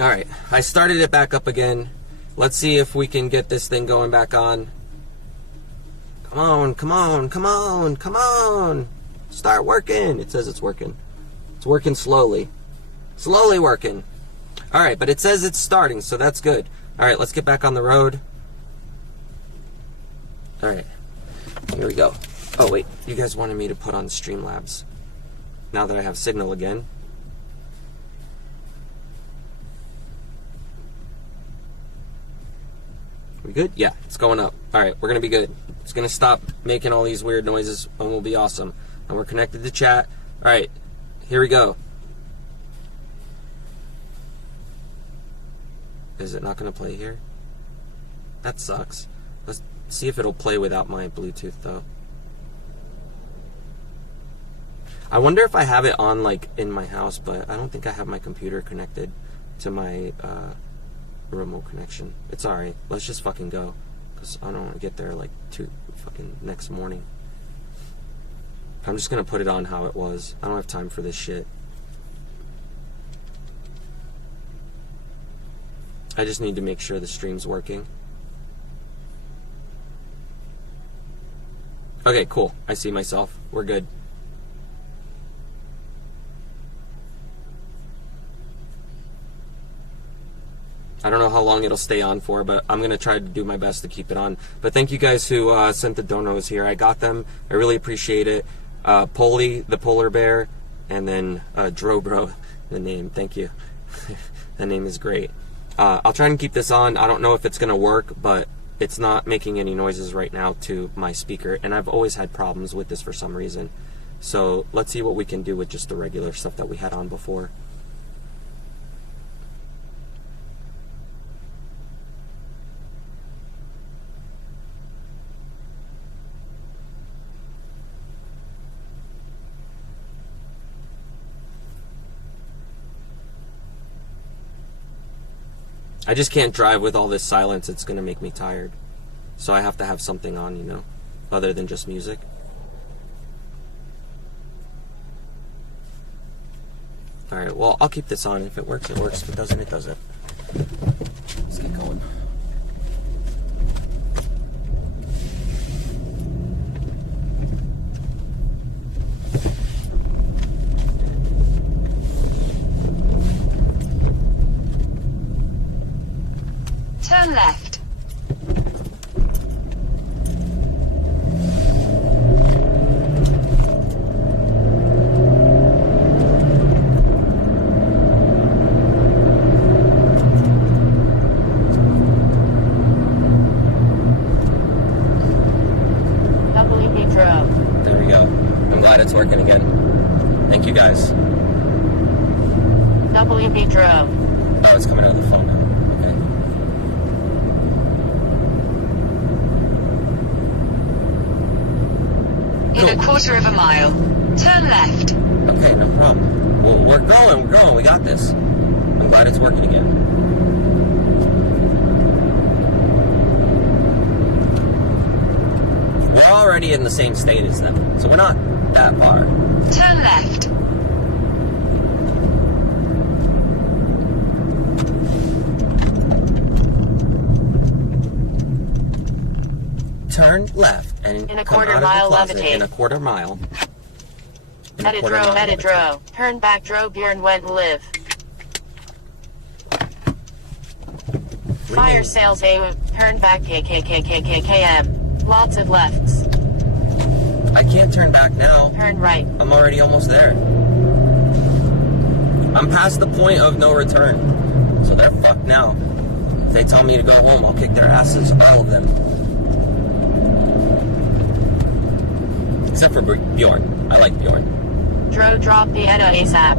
Alright, I started it back up again. Let's see if we can get this thing going back on. Come on, come on, come on, come on. Start working. It says it's working. It's working slowly. Slowly working. Alright, but it says it's starting, so that's good. Alright, let's get back on the road. Alright, here we go. Oh wait, you guys wanted me to put on Streamlabs. Now that I have signal again. We good? Yeah, it's going up. Alright, we're gonna be good. It's gonna stop making all these weird noises and we'll be awesome. And we're connected to chat. Alright, here we go. Is it not gonna play here? That sucks. Let's see if it'll play without my Bluetooth though. I wonder if I have it on like in my house, but I don't think I have my computer connected to my remote connection. It's alright. Let's just fucking go. Because I don't want to get there like fucking next morning. I'm just going to put it on how it was. I don't have time for this shit. I just need to make sure the stream's working. Okay, cool. I see myself. We're good. I don't know how long it'll stay on for, but I'm going to try to do my best to keep it on. But thank you guys who sent the donos here. I got them. I really appreciate it. Polly, the polar bear, and then Drobro, the name. Thank you. The name is great. I'll try and keep this on. I don't know if it's going to work, but it's not making any noises right now to my speaker. And I've always had problems with this for some reason. So let's see what we can do with just the regular stuff that we had on before. I just can't drive with all this silence. It's going to make me tired. So I have to have something on, you know, other than just music. Alright, well, I'll keep this on. If it works, it works. If it doesn't, it doesn't. Let's get going. Turn left. WB drove. There we go. I'm glad it's working again. Thank you guys. WB drove. Oh, it's coming out of the phone now. In a quarter of a mile, turn left. Okay, no problem. Well, we're growing, we got this. I'm glad it's working again. We're already in the same state as them, so we're not that far. Turn left. Turn left. And in a quarter mile, levitate. In a quarter mile. Edit row. Turn back, Dro Bjorn went live. Fire sales A. Turn back, KKKKKKM. Lots of lefts. I can't turn back now. Turn right. I'm already almost there. I'm past the point of no return. So they're fucked now. If they tell me to go home, I'll kick their asses, all of them. Except for Bjorn. I like Bjorn. Dro, drop the Edda ASAP.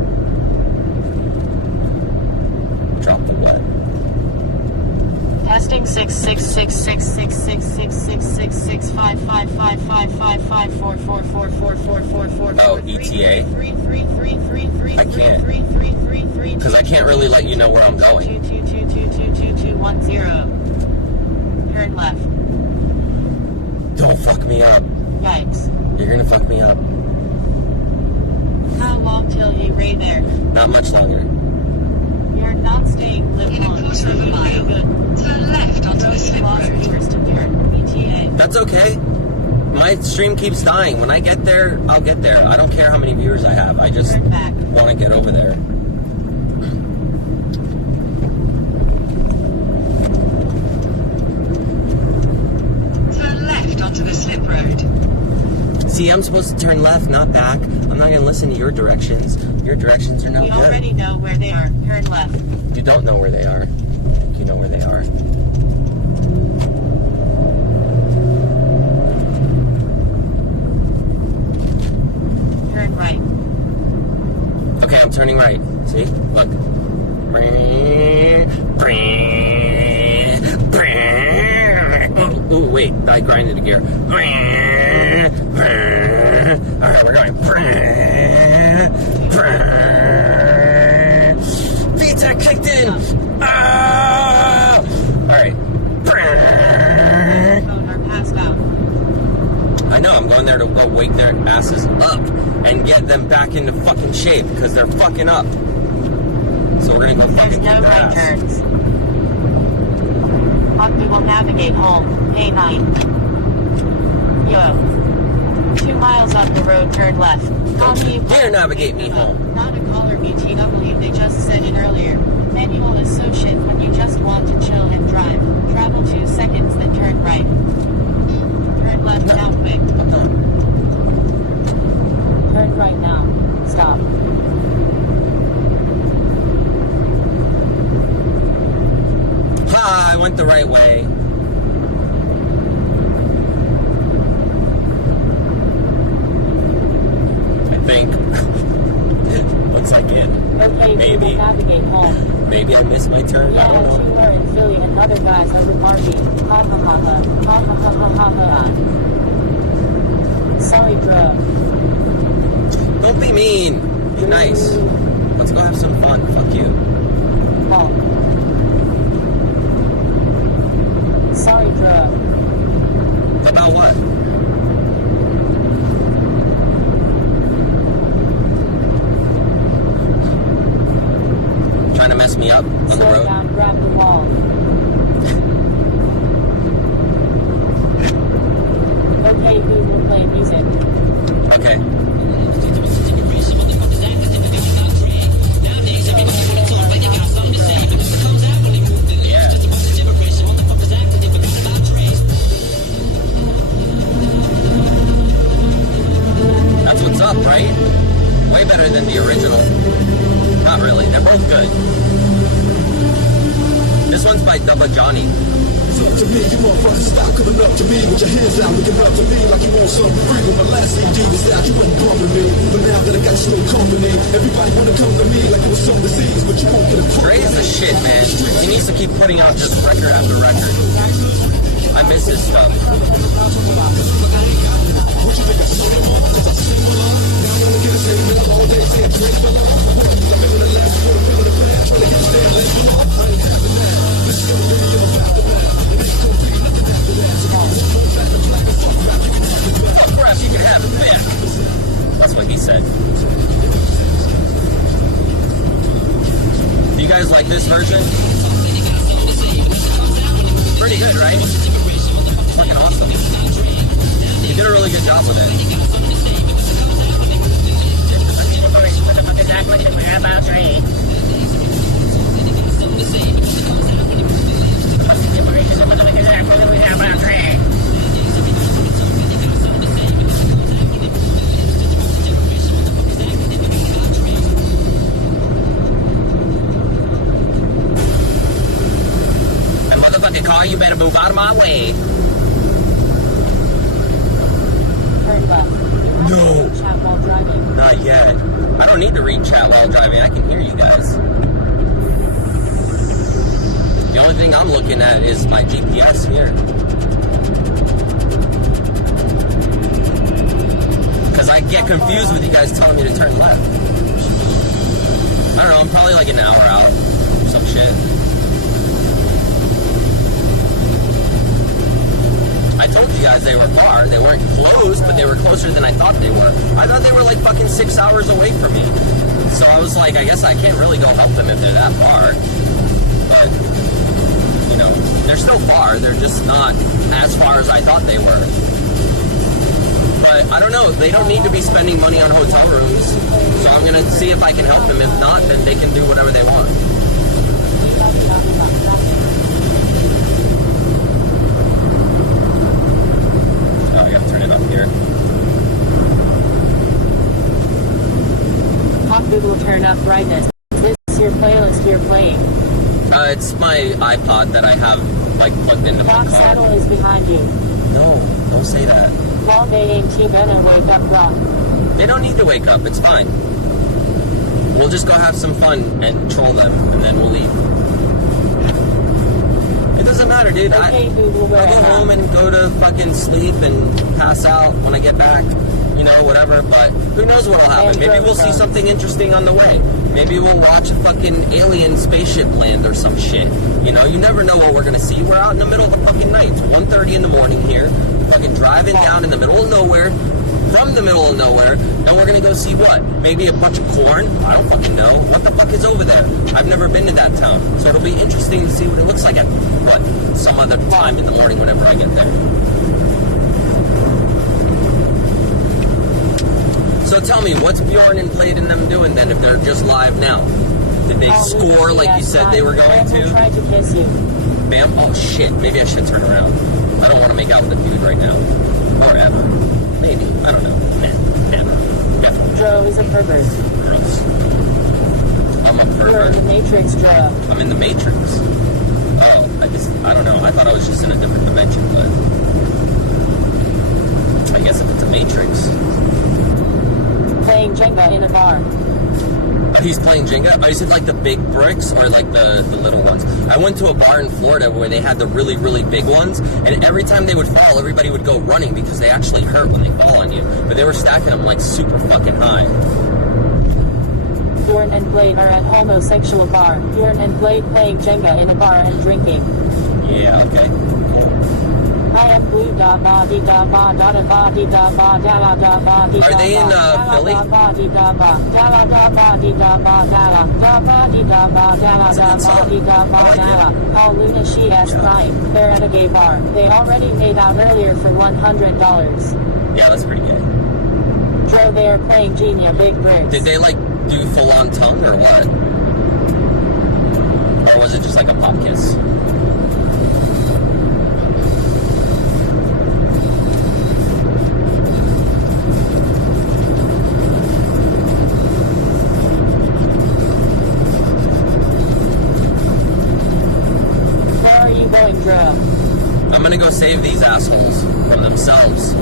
Drop the what? Testing 66666666555555544444444. Oh, ETA? I can't. Because I can't really let you know where I'm going. 222222210. Turn left. Don't fuck me up. Yikes. You're gonna fuck me up. How long till you ray there? Not much longer. You're not staying quarter of a mile. Turn left onto the slip road. That's okay. My stream keeps dying. When I get there, I'll get there. I don't care how many viewers I have. I just want to get over there. Turn left onto the slip road. See, I'm supposed to turn left, not back. I'm not going to listen to your directions. Your directions are no We good. already know where they are. Turn left. You don't know where they are. You know where they are. Turn right. Okay, I'm turning right. See? Look. Ooh, wait. I grinded a gear. Alright, we're going. VTech kicked in! Ah! Alright. Phone are passed out. I know, I'm going there to go wake their asses up and get them back into fucking shape because they're fucking up. So we're gonna go There's fucking no kick their right ass. turns. On Google Navigate home. A9. Yo. 2 miles up the road, turn left. Call me. Dare navigate me home. Not a caller BTW, they just said it earlier. Manual is so shit when you just want to chill and drive. Travel 2 seconds, then turn right. Turn left No. now, quick. I'm not. Turn right now. Stop. Ha! I went the right way. I think. Looks like it. Okay, Maybe. Google Navigate home. Maybe I missed my turn. I Yeah, don't you know. were in Philly and other guys are remarking. Ha ha ha ha. Ha ha ha ha ha ha. Sorry, bro. Don't be mean. Be nice. Let's go have some fun. Fuck you. Oh. Sorry, bro. About what? Trying to mess me up on the Slow road? down, grab the wall. Okay, Google, play music. Okay. That's what's up, right? Way better than the original. Not really. They're both good. This one's by Double Johnny. Talk to me, you motherfuckers stop coming up to me with your hands out, looking up to me like you want something free. When my last CD was out, you wasn't bumping me, but now that I got slow company, everybody wanna come to me like it was some disease, but you won't get a Dre is the shit, man. He needs to keep putting out just record after record. I miss his stuff. What you think I sold them all? Cause I sing along. Now I wanna get a statement all day saying Drake fell off. I'm living the last quarter, feeling the past, trying to get this damn label off. I ain't having that. This is gonna be about the man. And it's gonna be nothing after that. So I'm going back to black and fuck rap, you can have it back. Fuck rap, you can have it back. That's what he said. Do you guys like this version? Pretty good, right? Freaking awesome. He did a really good job with it. And motherfucking car, you better move out of my way. Turn left. No. Chat while driving. Not yet. I don't need to read chat while driving. I can hear you guys. The only thing I'm looking at is my GPS here. Because I get confused with you guys telling me to turn left. I don't know. I'm probably like an hour out. Some shit. I told you guys they were far. They weren't close, but they were closer than I thought they were. I thought they were like fucking 6 hours away from me. So I was like, I guess I can't really go help them if they're that far. But still far. They're just not as far as I thought they were. But I don't know. They don't need to be spending money on hotel rooms. So I'm going to see if I can help them. If not, then they can do whatever they want. Oh, I got to turn it up here. Hot Google, turn up brightness. Is this your playlist you're playing? It's my iPod that I have, like, plugged into my Fox car. Saddle is behind you. No, don't say that. Long day ain't she gonna wake up rock. They don't need to wake up. It's fine. We'll just go have some fun and troll them, and then we'll leave. It doesn't matter, dude. Okay, Google, I'll where go am I? home and go to fucking sleep and pass out when I get back. You know, whatever. But who knows what'll happen? Maybe we'll see something interesting on the way. Maybe we'll watch a fucking alien spaceship land or some shit. You know, you never know what we're gonna see. We're out in the middle of the fucking night. It's 1:30 in the morning here. Fucking driving down in the middle of nowhere, from the middle of nowhere, and we're gonna go see what? Maybe a bunch of corn? I don't fucking know. What the fuck is over there? I've never been to that town, so it'll be interesting to see what it looks like at some other time in the morning whenever I get there. So tell me, what's Bjorn and Played and them doing then if they're just live now? Did they score like you said they were going to? Try to kiss you. Bam. Oh shit, maybe I should turn around. I don't want to make out with a dude right now. Or ever. Maybe. I don't know. Nah, never. Definitely. Dro is a pervert. Gross. I'm a You're in pervert. the Matrix, Dro. I'm in the Matrix. Oh, I don't know. I thought I was just in a different dimension, but I guess if it's a Matrix. Playing Jenga in a bar. Oh, he's playing Jenga? Is it like the big bricks or like the little ones? I went to a bar in Florida where they had the really, really big ones, and every time they would fall, everybody would go running because they actually hurt when they fall on you. But they were stacking them like super fucking high. Bjorn and Blade are at homosexual bar. Bjorn and Blade playing Jenga in a bar and drinking. Yeah, okay. I am blue da ba di da ba da da ba di da ba da la da ba di da ba. Are they in Philly? Da ba di da ba da la da ba di da ba da la da ba di da ba da la da ba di da ba da la. Call Luna, she asked crying. They're at a gay bar. They already made out earlier for $100. Yeah, that's pretty gay. Dro, they are playing Genia Big Bricks. Did they like do full on tongue or what? Or was it just like a pop kiss? I'm gonna go save these assholes from themselves.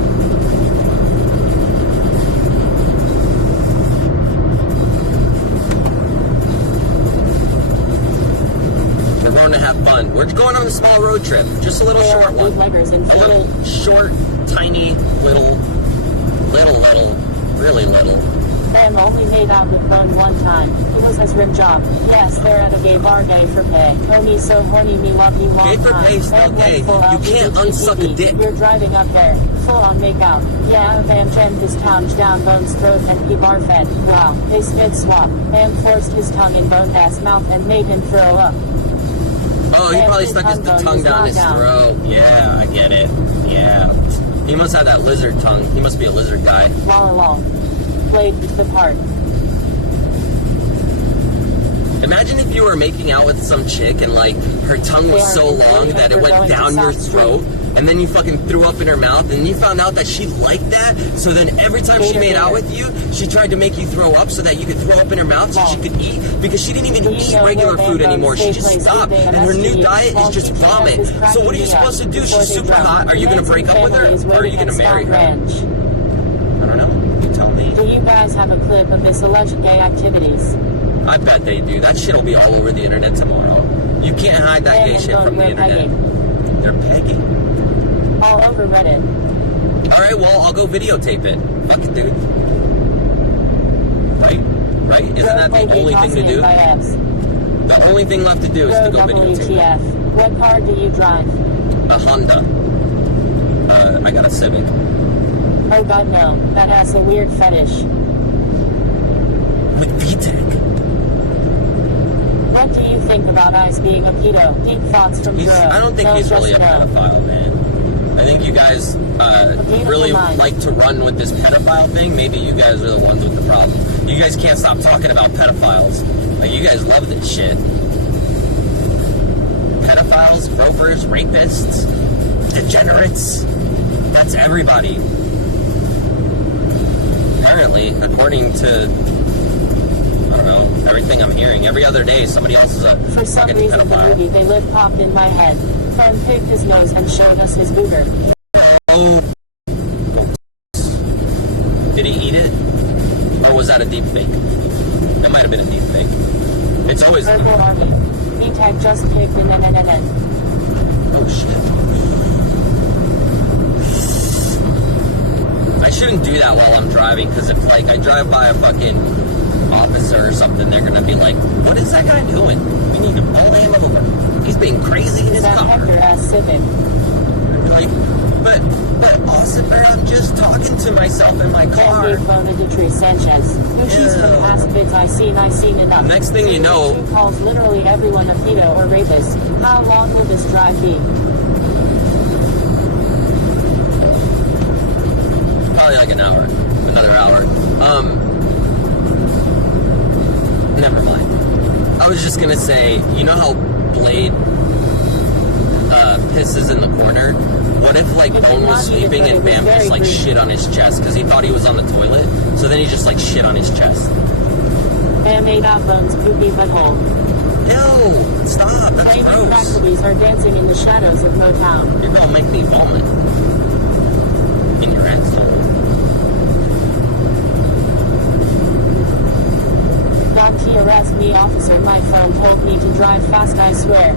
We're going to have fun. We're going on a small road trip. Just a little short one. A little short, tiny, little, really little. Sam only made out with Bone one time. It was his rim job. Yes, they're at a gay bar, gay for pay. Oh, me so horny, me love you long time. Gay for pay, still gay. You can't unsuck a dick. You're driving up there. Full on makeout. Yeah, Bam jammed his tongue down Bone's throat and he barfed. Wow, they spit swap. Bam forced his tongue in Bone's mouth and made him throw up. Oh, he probably stuck his tongue down his throat. Yeah, I get it. Yeah. He must have that lizard tongue. He must be a lizard guy. Long. Played the part. Imagine if you were making out with some chick and like her tongue was so long that it went down your throat, and then you fucking threw up in her mouth, and you found out that she liked that, so then every time she made out with you, she tried to make you throw up so that you could throw up in her mouth so she could eat, because she didn't even eat regular food anymore. She just stopped, and her new diet is just vomit. So what are you supposed to do? She's super hot. Are you going to break up with her, or are you going to marry her? I don't know. You tell me. Do you guys have a clip of this alleged gay activities? I bet they do. That shit'll be all over the internet tomorrow. You can't hide that gay shit from the internet. They're pegging. All over Reddit. Alright, well, I'll go videotape it. Fuck it, dude. Right? Isn't that the only thing to do? The only thing left to do is to go videotape it. What car do you drive? A Honda. I got a Civic. Oh god, no. That has a weird fetish. With VTEC. What do you think about Ice being a pedo? Deep thoughts from Dro. I don't think No, he's really a just no. pedophile, man. I think you guys really mind. like to run with this pedophile thing. Maybe you guys are the ones with the problem. You guys can't stop talking about pedophiles. Like, you guys love this shit. Pedophiles, gropers, rapists, degenerates. That's everybody. Apparently, according to, I don't know, everything I'm hearing, every other day somebody else is a For some fucking reason, the movie pedophile. They Live popped in my head. Fern picked his nose and showed us his booger. Oh. Did he eat it? Or was that a deep fake? That might have been a deep fake. It's always a deep Purple fake. Army. V-Tag just picked an NNNN. Oh shit. I shouldn't do that while I'm driving, because if like I drive by a fucking officer or something, they're gonna be like, what is that guy doing? We need to pull him over. He's being crazy in his That car. Hector ass Civic. Like, but Ossifer, I'm just talking to myself in my car. Big Bonaditri Sanchez. Who she's from Ew. past vids I seen enough. Next thing you know- Who calls literally everyone a pedo or rapist. How long will this drive be? Probably like an hour. Another hour. Never mind. I was just gonna say, you know how Blade pisses in the corner? What if like It Bone did was not eat it, sleeping but and it was Bam very just like green. shit on his chest because he thought he was on the toilet? So then he just like shit on his chest. Bam ate out Bones' poopy butthole. No! Stop! That's Flaming gross. cracklebees are dancing in the shadows of Motown. You're gonna make me vomit. In your asshole. Not to arrest me, officer. My phone told me to drive fast, I swear.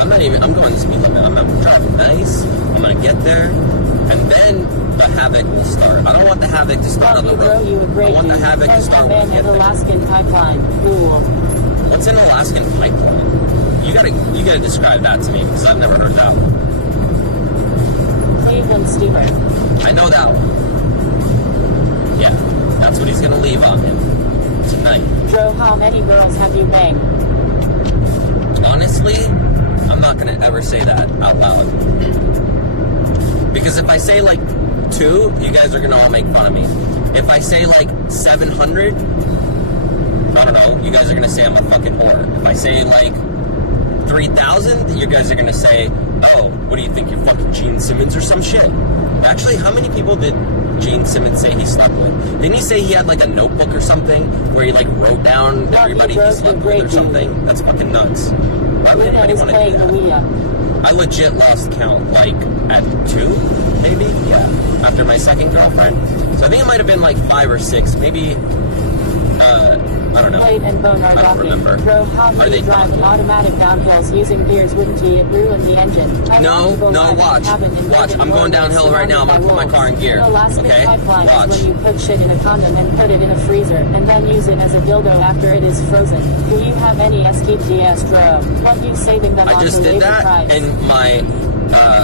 I'm going the speed limit. I'm driving nice. I'm gonna get there. And then the havoc will start. I don't want the havoc to start on the Bro, you a road. great I want the dude. havoc to There's start no when I ban get and there. Alaskan pipeline. Cool. What's an Alaskan pipeline? You gotta describe that to me, because I've never heard that one. Cleveland steamer. I know that one. Yeah, that's what he's gonna leave on him tonight. Dro, how many girls have you banged? Honestly, I'm not gonna ever say that out loud. Because if I say like 2, you guys are gonna all make fun of me. If I say like 700, I don't know, you guys are gonna say I'm a fucking whore. If I say like 3,000, you guys are gonna say, oh, what do you think, you're fucking Gene Simmons or some shit? Actually, how many people did Gene Simmons say he slept with? Didn't he say he had like a notebook or something where he like wrote down everybody he slept with or something? That's fucking nuts. Why would Luna anybody is want to playing do the that? Ouija. I legit lost count like at 2, maybe? Yeah. After my second girlfriend. So I think it might have been like 5 or 6, maybe, I don't know. Blade and Bone are I don't docking. remember. Bro, how Are do they you drive docking? automatic downhills using gears? Wouldn't you? It ruined the engine. I No, want to go no, live in watch. a cabin in Watch, Northern I'm going Norway downhill right now. I'm gonna surrounded put my by car in wolves. gear. Alaskan Okay? pipeline Watch. is when you put shit in a condom and put it in a freezer and then use it as a dildo after it is frozen. Do you have any STDs, Dro? What you saving them I on just the did labor that, price? and my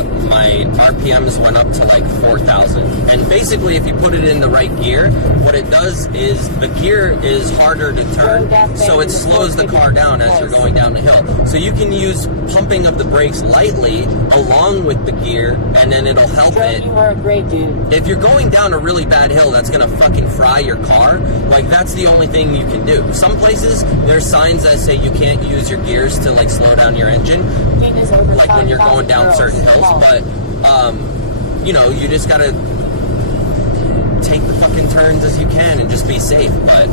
RPMs went up to like 4,000. And basically, if you put it in the right gear, what it does is the gear is harder to turn, so it slows the car down as you're going down the hill. So you can use pumping of the brakes lightly along with the gear, and then it'll help Dro, it. you are a great dude. If you're going down a really bad hill that's gonna fucking fry your car, like that's the only thing you can do. Some places there's signs that say you can't use your gears to like slow down your engine, Dean is over like when you're going 5,000 down girls. certain hills. Wow. But you know, you just gotta take the fucking turns as you can and just be safe. But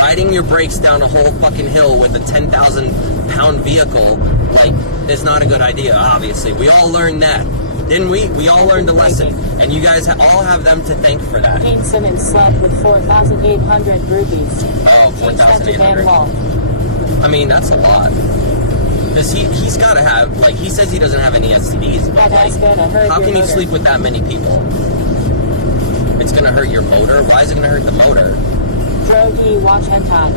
riding your brakes down a whole fucking hill with a 10,000-pound vehicle, like, is not a good idea. Obviously, we all learned that, didn't we? We all learned a lesson, and you guys all have them to thank for that. Gene Simmons slept with 4,800 groupies. Oh, Gene sent to 4,800. Van Wall. I mean, that's a lot. Because he's got to have, like, he says he doesn't have any STDs, but, That has like, gonna hurt how your can you motor. sleep with that many people? It's going to hurt your motor? Why is it going to hurt the motor? Dro, do you watch hentai?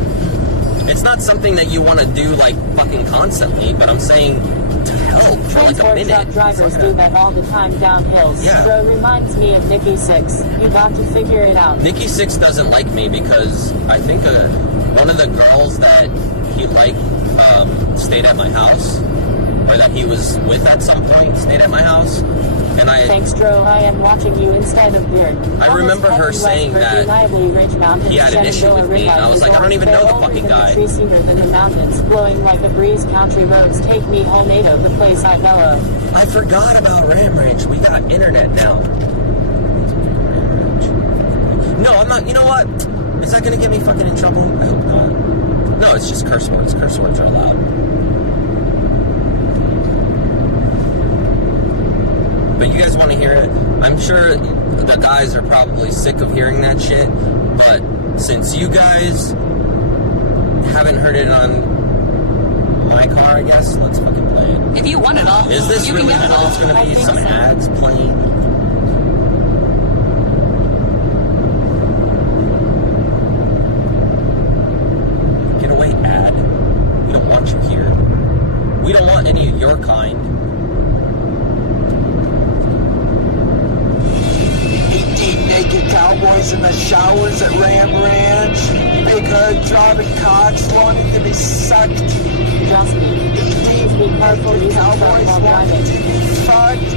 It's not something that you want to do, like, fucking constantly, but I'm saying to help for, like, a Transport minute. truck drivers It's do like that all the time down hills. Yeah. Dro reminds me of Nikki Six. You got to figure it out. Nikki Six doesn't like me because I think one of the girls that he liked, stayed at my house, or that he was with at some point, stayed at my house. And Thanks, Dro. I am watching you instead of Beard. I remember her saying that he had an issue with me, and I was like, I don't even know the fucking guy. Tree sooner than the mountains, blowing like a breeze. Country roads take me home, NATO, the place I love. I forgot about Ram Ranch. We got internet now. No, I'm not. You know what? Is that gonna get me fucking in trouble? I hope not. No, it's just curse words. Curse words are allowed. But you guys want to hear it? I'm sure the guys are probably sick of hearing that shit. But since you guys haven't heard it on my car, I guess, let's fucking play it. If you want it all, Is this you really can get it all all. it's going to be? I think Some so. ads playing? Get away, ad. We don't want you here. We don't want any of your kind. 18 naked cowboys in the showers at Ram Ranch. Big hood driving cocks wanting to be sucked. Just me. 18 naked cowboys wanting to be fucked.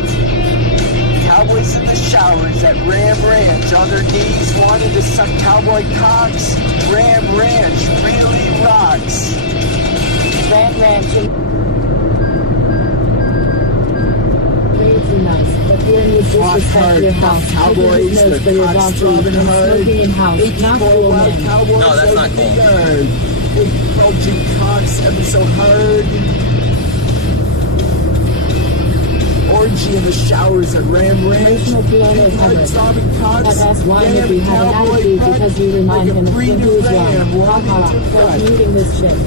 Cowboys in the showers at Ram Ranch on their knees wanting to suck cowboy cocks. Ram Ranch really rocks. Ram Ranch and pretty nice, but when you disrespect your house, Cowboys, knows for your dog food and smoking in house, not cool, man. Cowboys No, that's not out in the cool. yard. Big bulging cocks ever so hard. Orgy in the showers at Ram Ranch. Emotional piano Big cover. hood sobbing cocks. That ass wine if Ram you had an cowboy attitude butt. because you remind Like a him of when he breeder was ram young. Ha wanting ha, to was run. muting this shit.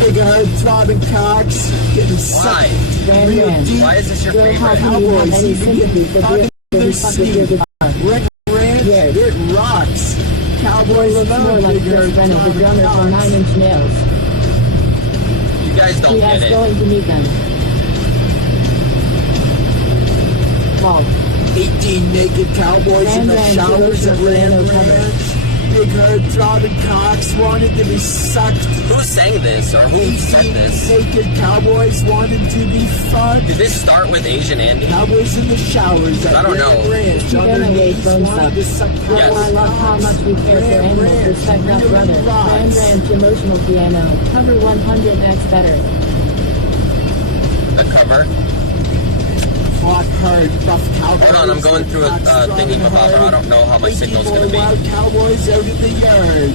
Big hood throbbing cocks. Getting Why? sucked. Ram Real Ranch. deep. Why is this your Joe, how favorite? can you have Cowboys, any you can sympathy get for fucking being their the fuck with your seed. guitar? Ram Ranch, Yeah. it rocks. Cowboys Looks more love like big Chris hood Brennan, the throbbing drummer for cocks. 9 Inch Nails. You guys don't He get is it. going to meet them. Called. 18 naked cowboys in the Ram Ranch, showers at emotional Ram piano cover. Ranch. Big hood throbbing cocks wanted to be sucked. Who sang this or who said 18 this? naked cowboys wanted to be fucked. Did this start with Asian Andy? Cowboys in the showers at I don't Ram know. Ranch. You On don't their know knees bone wanted to sucks. suck Yes. Oh, I cowboy love how much we care for Ram animals. Ranch Respect that, really brother. Ram rocks. Ranch emotional piano. Cover 100x better. The cover? Hot, hard, buff cowboys. Hold on, I'm going through a thingy bobber. I don't know how my signal's gonna be. Wild cowboys out in the yard.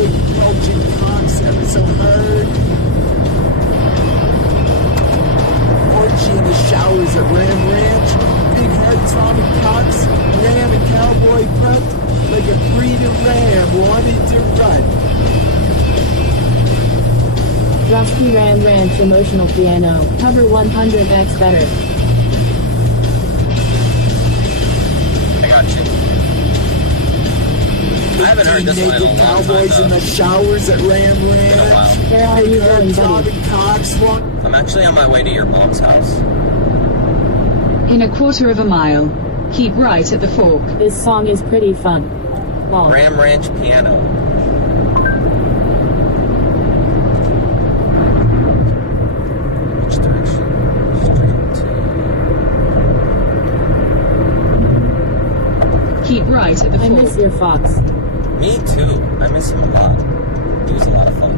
Big bulging cocks ever so hard. Orgy in the showers at Ram Ranch. Big hard throbbing cocks. Ram and cowboy butt. Like a breeder ram wanting to run. Rusty Ram Ranch emotional piano. Cover 100x better. I got you. I haven't heard this one in a Naked long cowboys in time, the showers at Ram though. Been a Ranch. while. Where are you Big going, hard buddy? throbbing cocks want. I'm actually on my way to your mom's house. In a quarter of a mile, keep right at the fork. This song is pretty fun. Lol. Ram Ranch Piano. Which direction? Straight Keep right at the I miss fork. your fox. to... Me too. I miss him a lot. He was a lot of fun.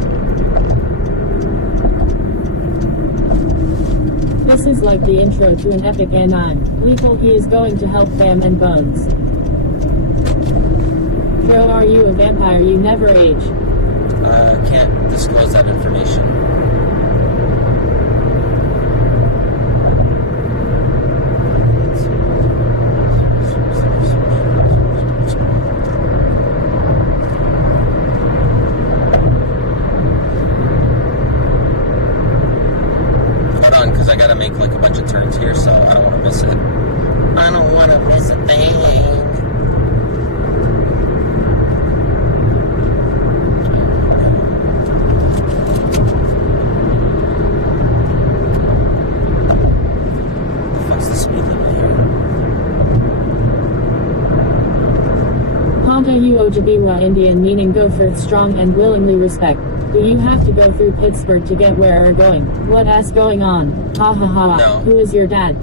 This is like the intro to an epic anime. Lethal, he is going to help Bam and Bones. Bro, are you a vampire? You never age. Can't disclose that information. Hold on, because I gotta make like a bunch of turns here, so I don't want to miss it. I don't want to miss a thing. The fuck's the speed limit here? Ojibwa Indian meaning go forth strong and willingly respect. Do you have to go through Pittsburgh to get where are going? What ass going on? Ha ha ha. No. Who is your dad?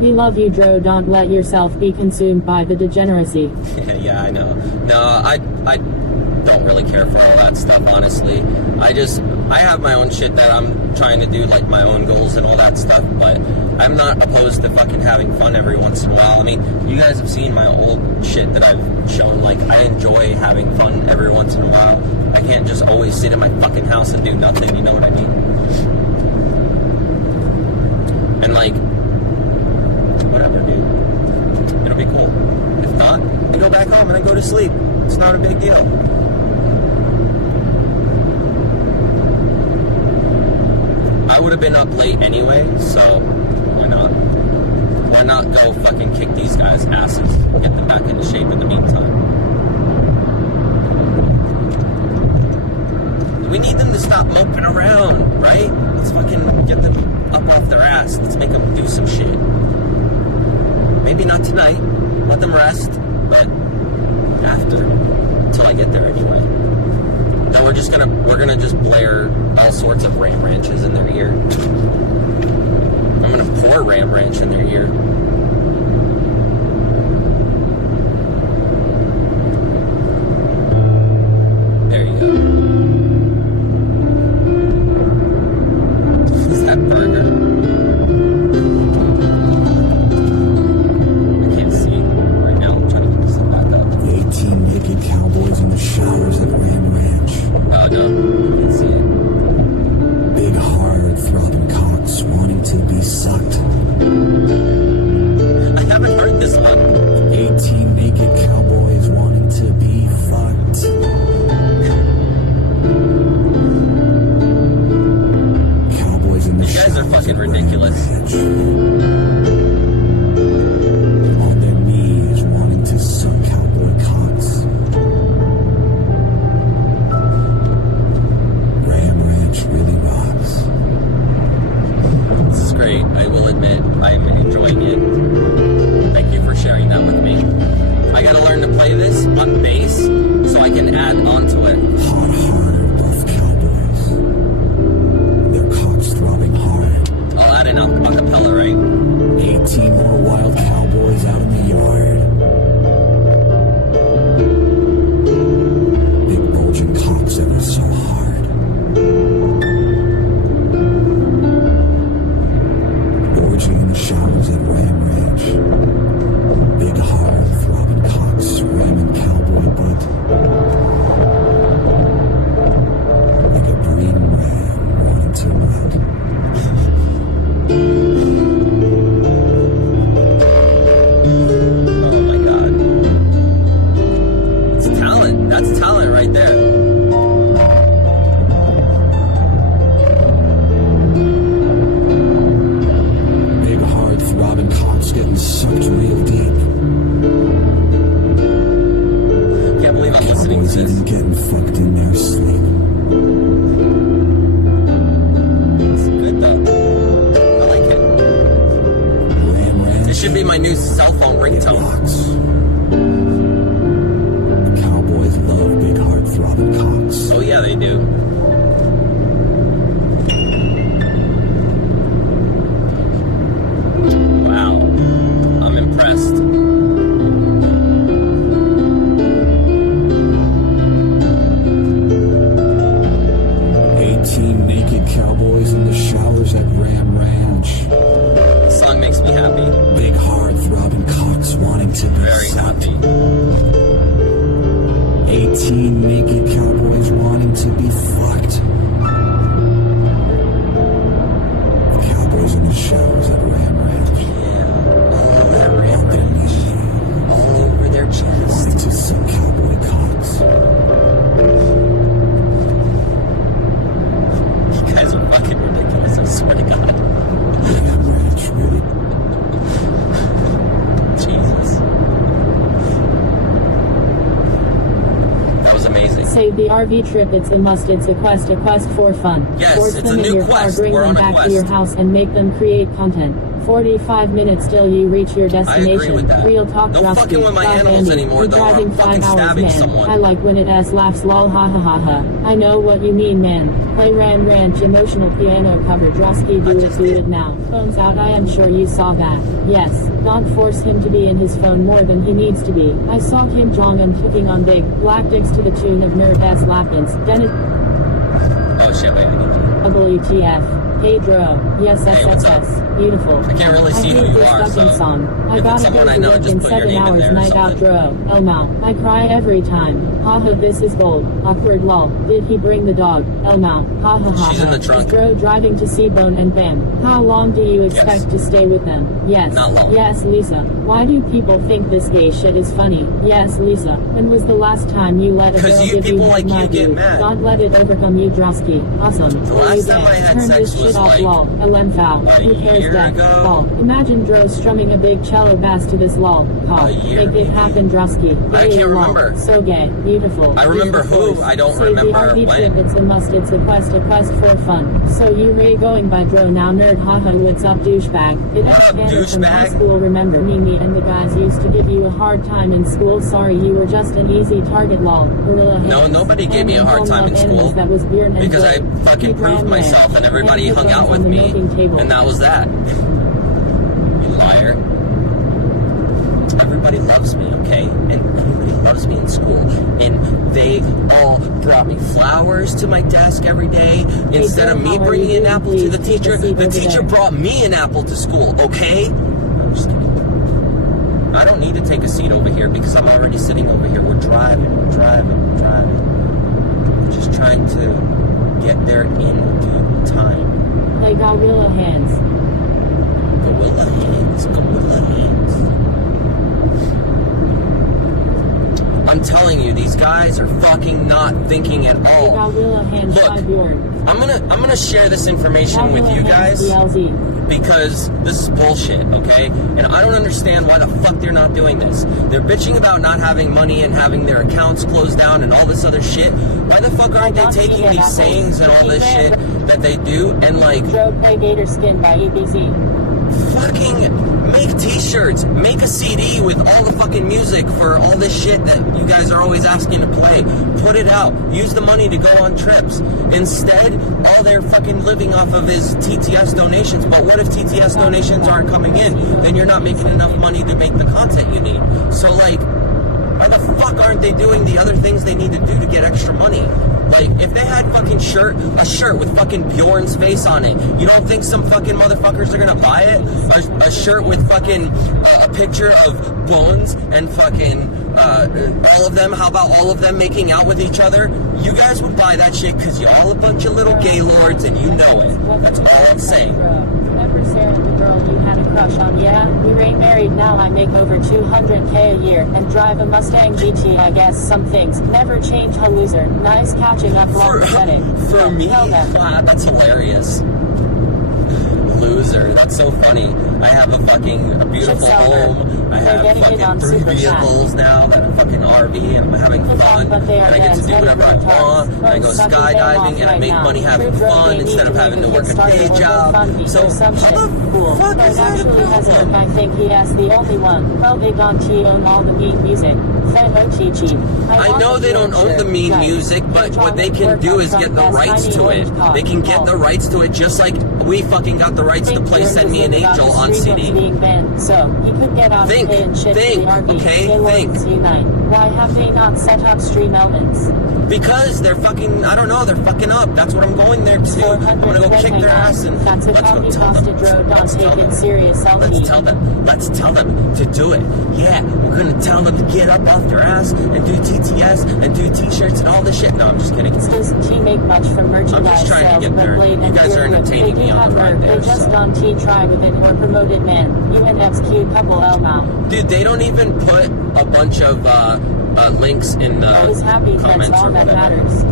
We love you, Dro. Don't let yourself be consumed by the degeneracy. Yeah, I know. No, I don't really care for all that stuff, honestly. I have my own shit that I'm trying to do, like my own goals and all that stuff, but I'm not opposed to fucking having fun every once in a while. I mean, you guys have seen my old shit that I've shown, like, I enjoy having fun every once in a while. I can't just always sit in my fucking house and do nothing, you know what I mean? And, like, whatever, dude. It'll be cool. If not, I go back home and I go to sleep. It's not a big deal. I would have been up late anyway, so why not? Why not go fucking kick these guys' asses? Get them back into shape in the meantime. We need them to stop moping around, right? Let's fucking get them up off their ass. Let's make them do some shit. Maybe not tonight. Let them rest, but after. Until I get there anyway. Then we're gonna just blare all sorts of Ram Ranches in their ear. I'm gonna pour Ram Ranch in their ear. There you go. Is that burger? I can't see right now. I'm trying to get this back up. 18 naked cowboys in the showers at Ram Ranch. Oh no, I can't see it. Big, hard, throbbing cocks wanting to be sucked. I haven't heard this one. 18 naked cowboys wanting to be fucked. Cowboys in the You guys are showers fucking at Ram ridiculous. Ranch. On their knees wanting to suck cowboy cocks. Ram Ranch really rocks. This is great. I will admit, I'm enjoying it. Thank you for sharing that with me. I gotta learn to play this on bass so I can add onto it. Hot, hard, buff cowboys. Their cocks throbbing hard. I'll add an acapella, right? 18 more wild cowboys out in the yard. Big bulging cocks ever so hard. Orgy in the showers at Ram Ranch. Big hard throbbing cocks ramming cowboy butt. Like a breeding ram wanting to rut. Oh my god. It's talent. That's talent right there. Big hard throbbing cocks getting sucked real deep. Can't believe I'm listening Cowboys to this. even getting fucked in their sleep. It's good though. I like it. Ram Ranch. It should be my new cell phone It ringtone. rocks. Cowboys love big hard throbbing cocks. Oh yeah, they do. Wow. I'm impressed. Naked cowboys in the showers at Ram Ranch. This song makes me happy. Big hard throbbing cocks wanting to be Very sucked. happy. 18 naked cowboys wanting to be fucked. Cowboys in the showers at Ram Ranch. Yeah. All that On Ram their Ranch. knees, All over their wanting chest. to suck cowboy cocks. You guys are fucking ridiculous, I swear to God. Ram Ranch really. Jesus. That was amazing. Save the RV trip, it's a must, it's a quest for fun. Yes, Force it's them a in new your quest. car, bring We're them on a back quest. to your house and make them create content. 45 minutes till you reach your destination. I agree with that. Real talk, No Drosky. fucking with my God, animals Andy, anymore, you're though, or driving I'm 5 fucking hours, stabbing man. someone. I like when it laughs lol ha ha ha ha. I know what you mean, man. Play Ram Ranch emotional piano cover. Drosky, do it now. Phone's out, I am sure you saw that. Yes, don't force him to be in his phone more than he needs to be. I saw Kim Jong-un cooking on big black dicks to the tune of nerd-ass lapins. Dennis Oh shit, wait, I need you. WTF. Pedro. Yes, Hey, what's up? SSS. Beautiful. I can't really see I who hate you this are, fucking so song. I if it's gotta someone go I to know, work just in put your 7 name in hours there or night something. outro. Elmo. I cry every time. Haha, this is gold. Awkward lol. Did he bring the dog? Elmo. Ha ha ha. She's in the trunk. Is Dro driving to Seabone and Bam? How long do you expect to stay with them? Yes. Not long. Yes, Lisa. Why do people think this gay shit is funny? Yes, Lisa. When was the last time you let a 'Cause girl you give you people head like you nod get you? mad. Don't let it overcome you, Drosky. Awesome. The last time I had Turn sex this was shit off, like lol. LMFAO. a Who cares year that? ago. Lol. Imagine Dro strumming a big cello bass to this lol. Cough. A year, Make it maybe. happen, Drosky. I Gay, can't lol. remember. So gay. Beautiful. I remember Beautiful who, voice. I don't Save remember the RV when. trip, it's a must, it's a quest for fun. So you Ray going by Dro now, nerd, haha, what's up, douchebag? It What up, Tanner from high douchebag? school, remember me and the guys used to give you a hard time in school. Sorry, you were just an easy target, lol. Gorilla No, hands. nobody gave me a And hard time in home animals, school that was beer and because I Blake. fucking Keep proved Ram myself Ranch. and everybody And hung the out drums with on the me, milking table. and that was that. You liar. Everybody loves me, okay? And everybody loves me in school. And they all brought me flowers to my desk every day. Instead of me how are bringing you an doing? apple to the Please take a teacher, seat the over teacher there. brought me an apple to school, okay? No, I'm just kidding. I don't need to take a seat over here because I'm already sitting over here. We're driving. We're just trying to get there in due time. Play gorilla hands. Gorilla hands. I'm telling you, these guys are fucking not thinking at Play all. gorilla hands Look, by Bjorn. I'm gonna share this information with you guys BLZ. because this is bullshit, okay? And I don't understand why the fuck they're not doing this. They're bitching about not having money and having their accounts closed down and all this other shit. Why the fuck aren't they taking these sayings and all this shit that they do and like Joe play Gator Skin by EBZ. fucking make t-shirts, make a CD with all the fucking music for all this shit that you guys are always asking to play. Put it out. Use the money to go on trips. Instead, all they're fucking living off of is TTS donations. But what if TTS donations aren't coming in? Then you're not making enough money to make the content you need. So like, why the fuck aren't they doing the other things they need to do to get extra money? Like, if they had fucking a shirt with fucking Bjorn's face on it, you don't think some fucking motherfuckers are gonna buy it? A shirt with fucking a picture of Bones and fucking all of them, how about all of them making out with each other? You guys would buy that shit because you're all a bunch of little gay lords and you know it. That's all I'm saying. Remember Sarah, the girl you had a crush on? Yeah, we ain't married now. I make over 200K a year and drive a Mustang GT. I guess some things never change. A loser. Nice catching up. Long pathetic. For me, Tell them. wow, that's hilarious. Loser. That's so funny. I have a beautiful Should sell her. home. I They're have getting it on fucking 3 Super Chat. vehicles now that are fucking RV and I'm having It's fun. but they are And I get to do dead. whatever I want. And I go Sucking them skydiving off and I right make now. money having True drug, fun they instead need of to having to make a work a Kickstarter day or job. GoFundMe So or some how shit. the Cool. fuck But is that a actually has a problem? look. I think he has the only one. Well, they don't own all the mean music. I know they don't own the mean music, but what they can do is get the rights to it. They can get the rights to it just like we fucking got the rights to play Send Me an Angel on CD. Being banned, so he could get out Think, of pay and shit think, to the RV. okay, They think. won't unite. Why have they not set up stream elements? Because they're fucking, I don't know, they're fucking up. That's what I'm going there to do. I'm gonna go kick their ass and That's a let's go copy tell hostage them. road. Don't Let's take tell it them. serious. Let's tell them to do it. Yeah, we're gonna tell them to get up off their ass and do TTS and do t-shirts and all this shit. No, I'm just kidding. Doesn't he make much from merchandise trying to sales, get but there. Blade You and guys are Gear Grip, entertaining they me do on the have ride nerve. there, They just so. don't try with it or promoted man. UNF's cute couple Elmo. Dude, they don't even put a bunch of links in the I was happy. That's comments all or that whatever. matters.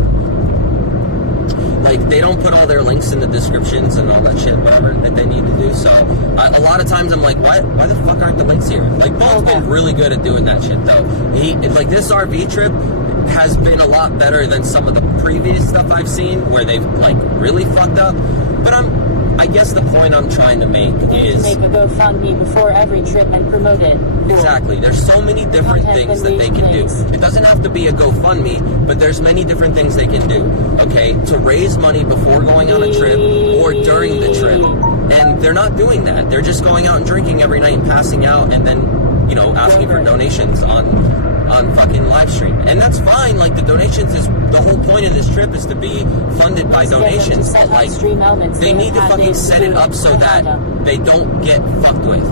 Like, they don't put all their links in the descriptions and all that shit, whatever, that they need to do. So, a lot of times I'm like, why the fuck aren't the links here? Like, Bone's been really good at doing that shit, though. This RV trip has been a lot better than some of the previous stuff I've seen, where they've, like, really fucked up. But I guess the point I'm trying to make Need to is make a GoFundMe before every trip and promote it. Cool. exactly. There's so many different Content things that they can do. links. It doesn't have to be a GoFundMe, but there's many different things they can do. Okay, to raise money before going on a trip or during the trip, and they're not doing that. They're just going out and drinking every night and passing out, and then asking for donations on fucking Livestream. And that's fine. Like, the donations is the whole point of this trip is to be funded by donations. But like, they need to fucking set it up so that they don't get fucked with.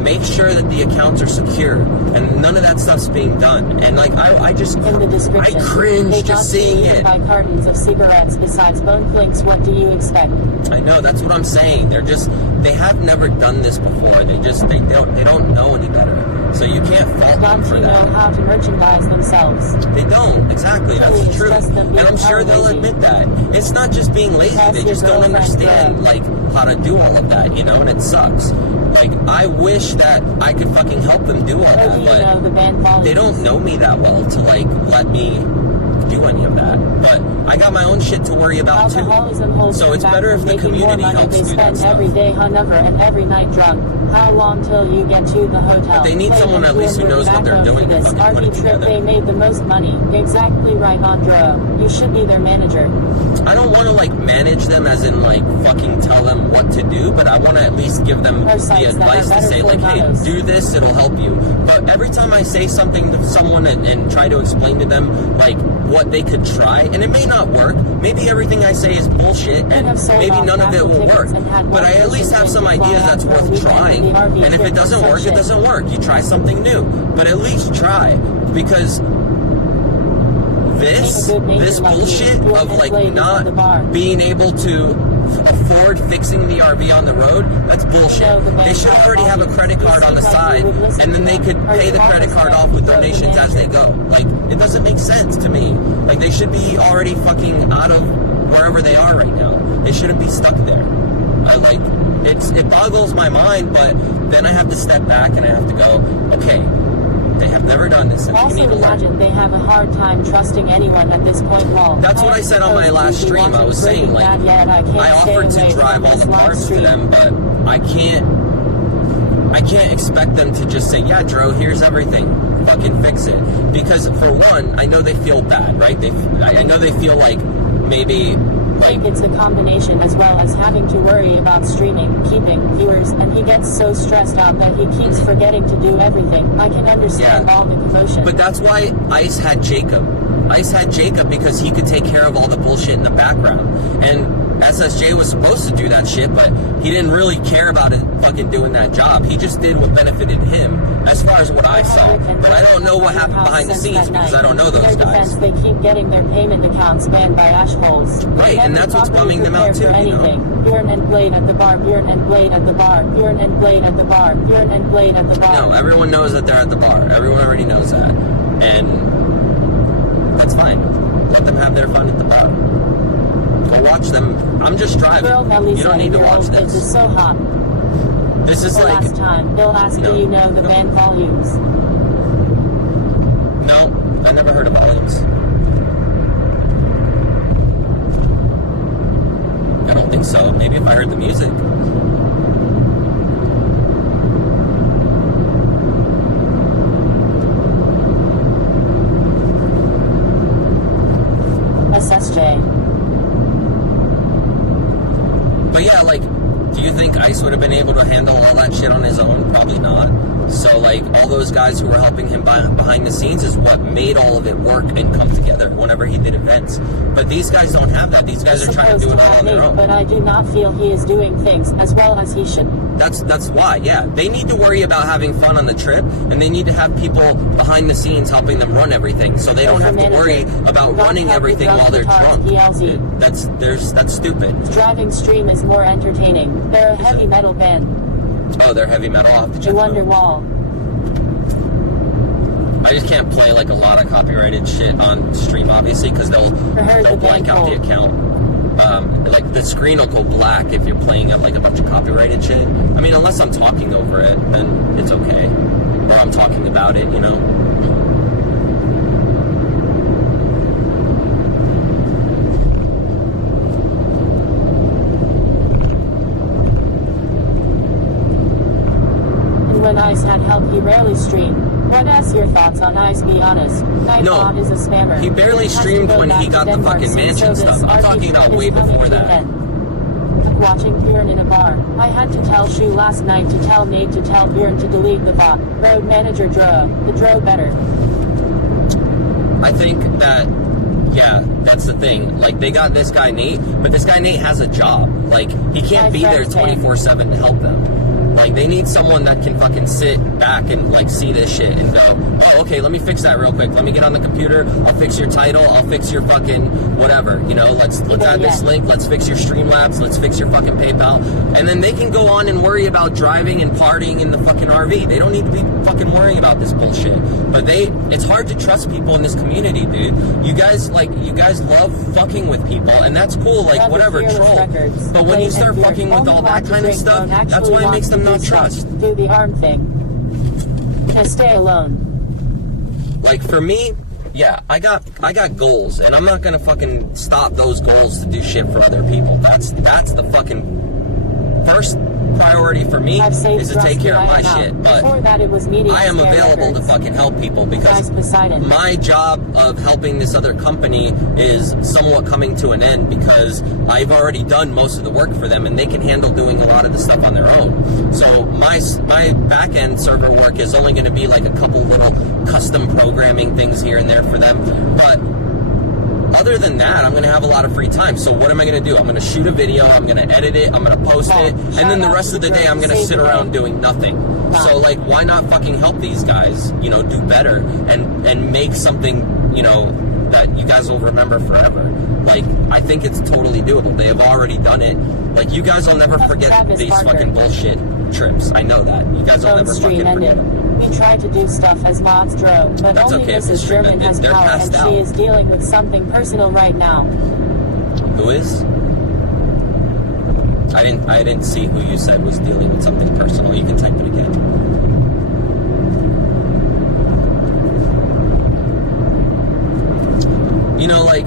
Make sure that the accounts are secure, and none of that stuff's being done. And like, I just In the description, I cringe they just got seeing you it. Buy cartons of cigarettes besides bone clinks. What do you expect? I know, that's what I'm saying. They have never done this before. They don't know any better. So you can't fault them Don't for you know that. how to merchandise themselves? They don't, exactly. That's Really, the it's truth. just them And being I'm sure they'll lazy. admit that. It's not just being lazy, That's they your just don't girlfriend, understand bro. like how to do all of that, and it sucks. Like, I wish that I could fucking help them do all Or that, do you but know the band volumes? they don't know me that well to like let me do any of that. But I got my own shit to worry about too. Alcoholism holds So them it's back better from if the making more community money. helps They do that spend stuff. every day hungover and every night drunk. How long till you get to the hotel? But they need Play someone them at least who through knows what they're backbone doing for to this fucking put RV it trip. together. They made the most money. Exactly right, Andro. You should be their manager. I don't want to like manage them as in like fucking tell them what to do, but I want to at least give them Or the sites that are advice to better say for like, hey, models. do this, it'll help you. But every time I say something to someone and try to explain to them like what they could try, and it may not work, maybe everything I say is bullshit and have sold maybe off none of it raffle will work, tickets and had but one I at least person have some fly ideas out that's for a worth weekend trying, in the RV and if trip it doesn't or some work, it shit. doesn't work. You try something new, but at least try, because this Ain't a good neighbor this like bullshit you. of like Ladies at the bar. not being able to afford fixing the RV on the road, that's bullshit. They should already have a credit card on the side, and then they could pay the credit card off with donations as they go. Like, it doesn't make sense to me. Like, they should be already fucking out of wherever they are right now. They shouldn't be stuck there. It boggles my mind, but then I have to step back and I have to go, okay, they have never done this, and we Also, need to learn. imagine they have a hard time trusting anyone at this point. Lol. That's what I said on my last stream. I was saying, like, I offered to drive all the parts to them, but I can't expect them to just say, yeah, Dro, here's everything, fucking fix it. Because for one, I know they feel bad, right? I know they feel like maybe I think it's a combination, as well as having to worry about streaming, keeping viewers, and he gets so stressed out that he keeps forgetting to do everything. I can understand Yeah. all the commotion. But that's why Ice had Jacob. Ice had Jacob because he could take care of all the bullshit in the background. And SSJ was supposed to do that shit, but he didn't really care about it fucking doing that job. He just did what benefited him, as far as what I saw. But I don't know what happened behind the scenes because I don't know those In their guys. defense, they keep getting their payment accounts banned by ashholes. Right, and that's what's bumming them out too, For you know? anything. Bjorn and Blade at the bar, Bjorn and Blade at the bar, Bjorn and Blade at the bar, Bjorn and Blade at the bar. No, everyone knows that they're at the bar. Everyone already knows that. And that's fine. Let them have their fun at the bar. Go watch them. I'm just driving. Girl Melly You don't need to watch Kids is this. so hot. This is The like... last time, they'll ask, No. do you know the band volumes? No, I never heard of volumes. I don't think so. Maybe if I heard the music. SSJ. But yeah, like, do you think Ice would have been able to handle all that shit on his own? Probably not. So, like, all those guys who were helping him behind the scenes is what made all of it work and come together whenever he did events. But these guys don't have that. These guys are trying to do it all on their own. But I do not feel he is doing things as well as he should. That's why, yeah. They need to worry about having fun on the trip, and they need to have people behind the scenes helping them run everything, so they don't have to worry about running everything while they're drunk. That's stupid. Driving stream is more entertaining. They're a heavy metal band. Oh, they're heavy metal. I'll have to The check them out. Wonderwall. I just can't play like a lot of copyrighted shit on stream, obviously, because they'll blank out the account. Like the screen will go black if you're playing like a bunch of copyrighted shit. I mean, unless I'm talking over it, then it's okay. Or I'm talking about it, you know. Ice had help, he rarely streamed. What's your thoughts on Ice, be honest? Nightbot is a spammer. He barely has to streamed go when back he to got the Denmark fucking soon, mansion so stuff. this I'm RV talking trip about is way coming before to that. an end. Watching Bjorn in a bar. I had to tell Shu last night to tell Nate to tell Bjorn to delete the bot. Road manager Dro. The Dro better. I think that, yeah, that's the thing. Like, they got this guy Nate, but this guy Nate has a job. Like, he can't be there 24/7 to help them. Like, they need someone that can fucking sit back and, like, see this shit and go, oh, okay, let me fix that real quick. Let me get on the computer. I'll fix your title. I'll fix your fucking whatever. You know, let's add this link. Let's fix your Streamlabs. Let's fix your fucking PayPal. And then they can go on and worry about driving and partying in the fucking RV. They don't need to be fucking worrying about this bullshit. But it's hard to trust people in this community, dude. You guys love fucking with people, and that's cool, like, whatever, troll. But when you start fucking with all that kind of stuff, that's why it makes them not trust. Do the arm thing. And stay alone. Like, for me, yeah, I got goals, and I'm not gonna fucking stop those goals to do shit for other people. That's the fucking first priority for me, is to take care of my shit. But that, it was I am available to fucking help people, because my job of helping this other company is somewhat coming to an end, because I've already done most of the work for them, and they can handle doing a lot of the stuff on their own. So my back end server work is only going to be like a couple little custom programming things here and there for them. But other than that, I'm going to have a lot of free time. So what am I going to do? I'm going to shoot a video, I'm going to edit it, I'm going to post it, and then the rest of the day I'm going to sit around doing nothing. So, like, why not fucking help these guys, you know, do better and make something, you know, that you guys will remember forever. Like, I think it's totally doable. They have already done it. Like, you guys will never forget these fucking bullshit trips. I know that. You guys will never fucking forget it. We tried to do stuff as mods Dro, but That's only okay, Mrs. German has they're power, passed and out. she is dealing with something personal right now. Who is? I didn't see who you said was dealing with something personal. You can type it again. You know, like,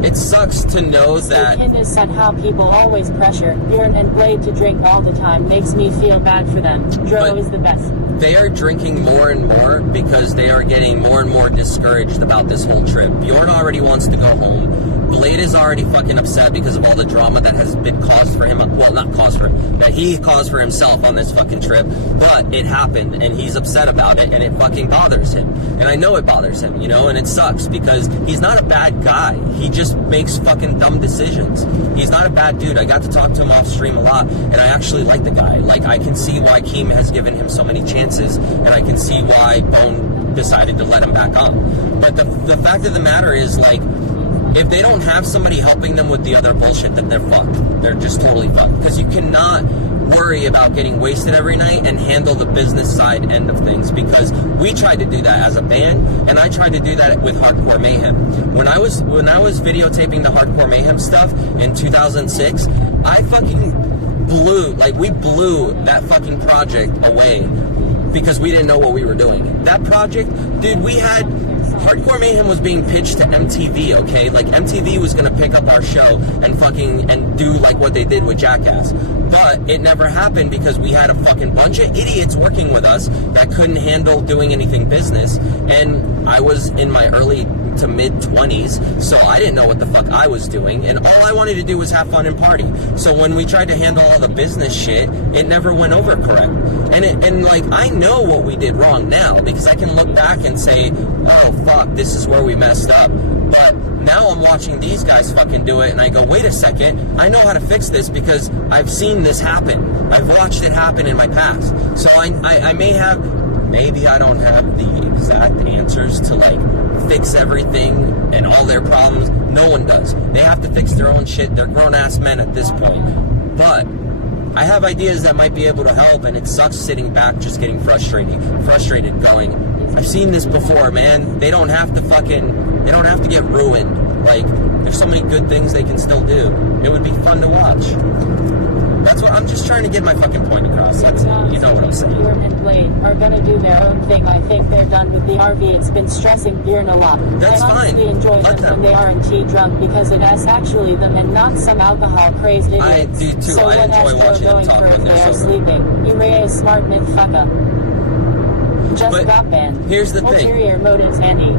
it sucks to know that. Candace said how people always pressure Bjorn and Blade to drink all the time makes me feel bad for them. Dro is the best. They are drinking more and more because they are getting more and more discouraged about this whole trip. Bjorn already wants to go home. Blade is already fucking upset because of all the drama that has been caused for him. Well, not caused for him. That he caused for himself on this fucking trip. But it happened, and he's upset about it, and it fucking bothers him. And I know it bothers him, you know, and it sucks because he's not a bad guy. He just makes fucking dumb decisions. He's not a bad dude. I got to talk to him off stream a lot, and I actually like the guy. Like, I can see why Keem has given him so many chances, and I can see why Bone decided to let him back on. But the fact of the matter is, like, if they don't have somebody helping them with the other bullshit, then they're fucked. They're just totally fucked. Because you cannot worry about getting wasted every night and handle the business side end of things, because we tried to do that as a band, and I tried to do that with Hardcore Mayhem. When I was videotaping the Hardcore Mayhem stuff in 2006, I fucking we blew that fucking project away because we didn't know what we were doing. That project, dude, Hardcore Mayhem was being pitched to MTV, okay? Like, MTV was gonna pick up our show and do like what they did with Jackass. But it never happened because we had a fucking bunch of idiots working with us that couldn't handle doing anything business. And I was in my early to mid-20s, so I didn't know what the fuck I was doing, and all I wanted to do was have fun and party. So when we tried to handle all the business shit, it never went over correct. And like, I know what we did wrong now, because I can look back and say, oh fuck, this is where we messed up. But now I'm watching these guys fucking do it, and I go, wait a second, I know how to fix this because I've seen this happen. I've watched it happen in my past. So maybe I don't have the exact answers to, like, fix everything and all their problems. No one does. They have to fix their own shit. They're grown-ass men at this point. But I have ideas that might be able to help, and it sucks sitting back just getting frustrated going, I've seen this before, man. They don't have to get ruined. Like, there's so many good things they can still do. It would be fun to watch. That's what I'm just trying to get my fucking point across. That's it. You know what I'm saying. Bjorn and Blade are gonna do their own thing. I think they're done with the RV. It's been stressing Bjorn a lot. That's I honestly fine. enjoy Let them when them. they aren't drunk because it is actually them and not some alcohol-crazed idiots. I do too. So I what enjoy has Joe watching them going talk for when if they're they are sober. sleeping? You Ray a smart motherfucker. Just But got banned. here's the thing. Ulterior motives, Andy.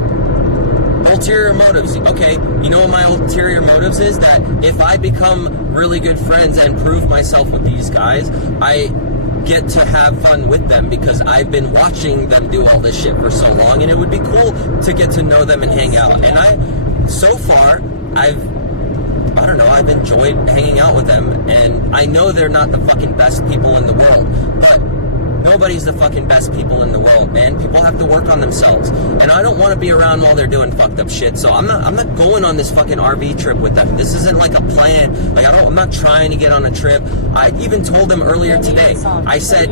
Ulterior motives. Okay, you know what my ulterior motives is? That if I become really good friends and prove myself with these guys, I get to have fun with them because I've been watching them do all this shit for so long, and it would be cool to get to know them and hang out. And so far, I've enjoyed hanging out with them, and I know they're not the fucking best people in the world, but nobody's the fucking best people in the world, man. People have to work on themselves, and I don't want to be around while they're doing fucked up shit. So I'm not going on this fucking RV trip with them. This isn't like a plan. Like I'm not trying to get on a trip. I even told them earlier today. I said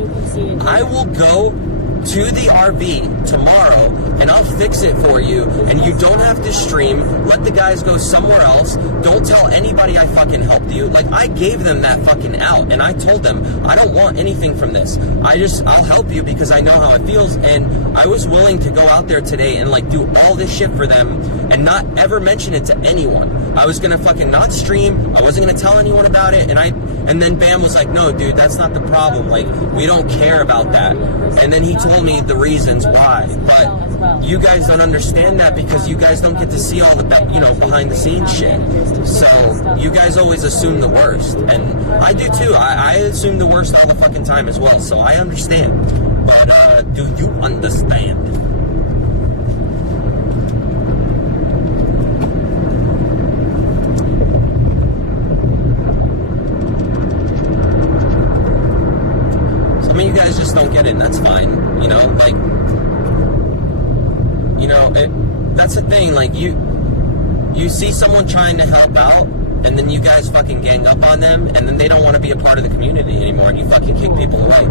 I will go to the RV tomorrow and I'll fix it for you, and you don't have to stream. Let the guys go somewhere else. Don't tell anybody I fucking helped you. Like, I gave them that fucking out, and I told them I don't want anything from this. I'll help you because I know how it feels, and I was willing to go out there today and like do all this shit for them and not ever mention it to anyone. I was gonna fucking not stream. I wasn't gonna tell anyone about it, and then Bam was like, no, dude, that's not the problem. Like, we don't care about that. And then he told me the reasons why. But you guys don't understand that because you guys don't get to see all the, behind the scenes shit. So you guys always assume the worst. And I do too. I assume the worst all the fucking time as well. So I understand. But do you understand? You guys just don't get it, and that's fine. That's the thing. Like, you see someone trying to help out, and then you guys fucking gang up on them, and then they don't want to be a part of the community anymore, and you fucking kick people away.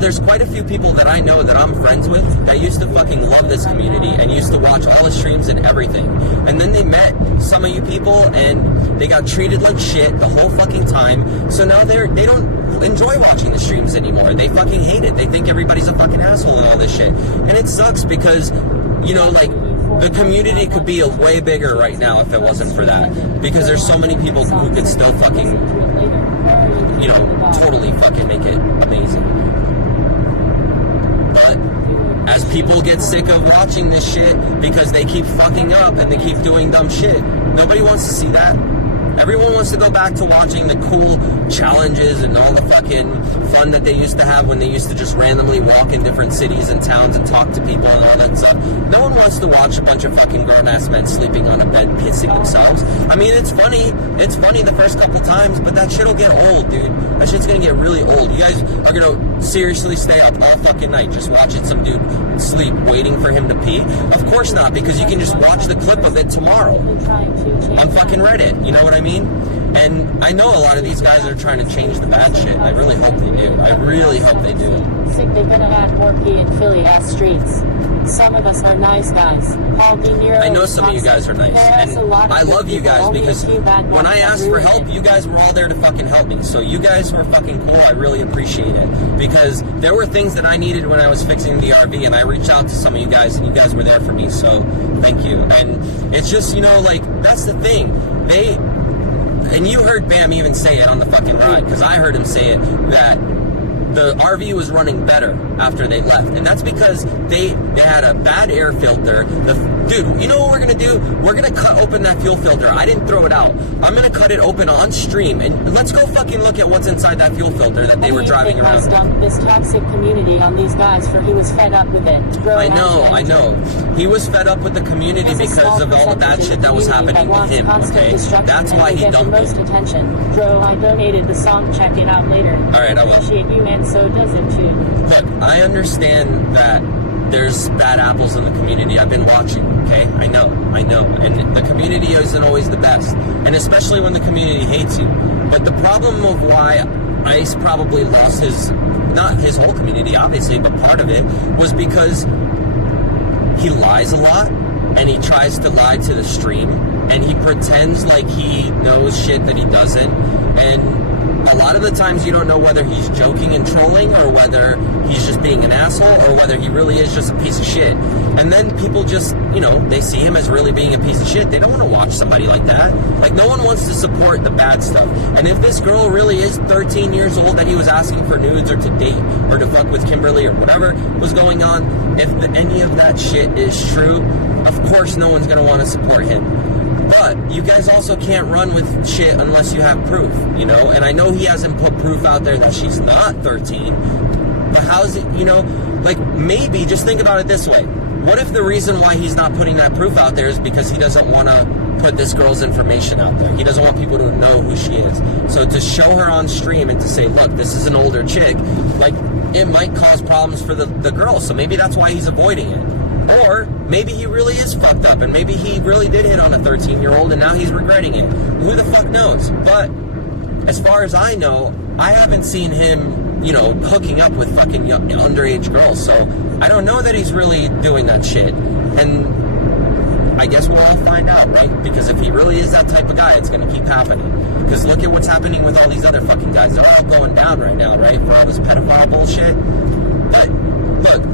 There's quite a few people that I know that I'm friends with that used to fucking love this community and used to watch all the streams and everything. And then they met some of you people, and they got treated like shit the whole fucking time. So now they don't enjoy watching the streams anymore. They fucking hate it. They think everybody's a fucking asshole and all this shit. And it sucks because, the community could be way bigger right now if it wasn't for that. Because there's so many people who could still fucking, totally fucking make it amazing. But as people get sick of watching this shit because they keep fucking up and they keep doing dumb shit, nobody wants to see that. Everyone wants to go back to watching the cool challenges and all the fucking fun that they used to have when they used to just randomly walk in different cities and towns and talk to people and all that stuff. No one wants to watch a bunch of fucking grown-ass men sleeping on a bed pissing themselves. I mean, it's funny. It's funny the first couple times, but that shit'll get old, dude. That shit's gonna get really old. You guys are gonna seriously stay up all fucking night just watching some dude sleep, waiting for him to pee? Of course not, because you can just watch the clip of it tomorrow on fucking Reddit. You know what I mean? And I know a lot of these guys are trying to change the bad shit. I really hope they do. I really hope they do. Think they're gonna add more pee in Philly ass streets. Some of us are nice guys. Paul De Niro I know some of you guys are nice, and I love you guys because when I asked for help, you guys were all there to fucking help me. So you guys were fucking cool. I really appreciate it because there were things that I needed when I was fixing the RV, and I reached out to some of you guys, and you guys were there for me. So thank you. And it's just that's the thing. And you heard Bam even say it on the fucking ride, because I heard him say it, that the RV was running better after they left. And that's because they had a bad air filter. Dude, you know what we're going to do? We're going to cut open that fuel filter. I didn't throw it out. I'm going to cut it open on stream. And let's go fucking look at what's inside that fuel filter that they were driving around. Dumped this toxic community on these guys for he was fed up with it. I know. He was fed up with the community because of all the bad shit that was happening with him, okay? That's why he dumped most it. Attention. Bro, I donated the song. Check it out later. Alright, I will. Appreciate you, and so does it too. Look, I understand that there's bad apples in the community. I've been watching, okay? I know. And the community isn't always the best. And especially when the community hates you. But the problem of why Ice probably lost not his whole community, obviously, but part of it, was because he lies a lot, and he tries to lie to the stream, and he pretends like he knows shit that he doesn't, and a lot of the times you don't know whether he's joking and trolling or whether he's just being an asshole or whether he really is just a piece of shit. And then people just, you know, they see him as really being a piece of shit. They don't want to watch somebody like that. Like, no one wants to support the bad stuff. And if this girl really is 13 years old that he was asking for nudes or to date or to fuck with Kimberly or whatever was going on, if any of that shit is true, of course no one's going to want to support him. But you guys also can't run with shit unless you have proof, you know? And I know he hasn't put proof out there that she's not 13, but how's it, you know? Like, maybe, just think about it this way. What if the reason why he's not putting that proof out there is because he doesn't want to put this girl's information out there? He doesn't want people to know who she is. So to show her on stream and to say, look, this is an older chick, like, it might cause problems for the girl. So maybe that's why he's avoiding it. Or maybe he really is fucked up and maybe he really did hit on a 13-year-old and now he's regretting it. Who the fuck knows? But as far as I know, I haven't seen him, you know, hooking up with fucking underage girls. So I don't know that he's really doing that shit. And I guess we'll all find out, right? Because if he really is that type of guy, it's going to keep happening. Because look at what's happening with all these other fucking guys. They're all going down right now, right? For all this pedophile bullshit. But look,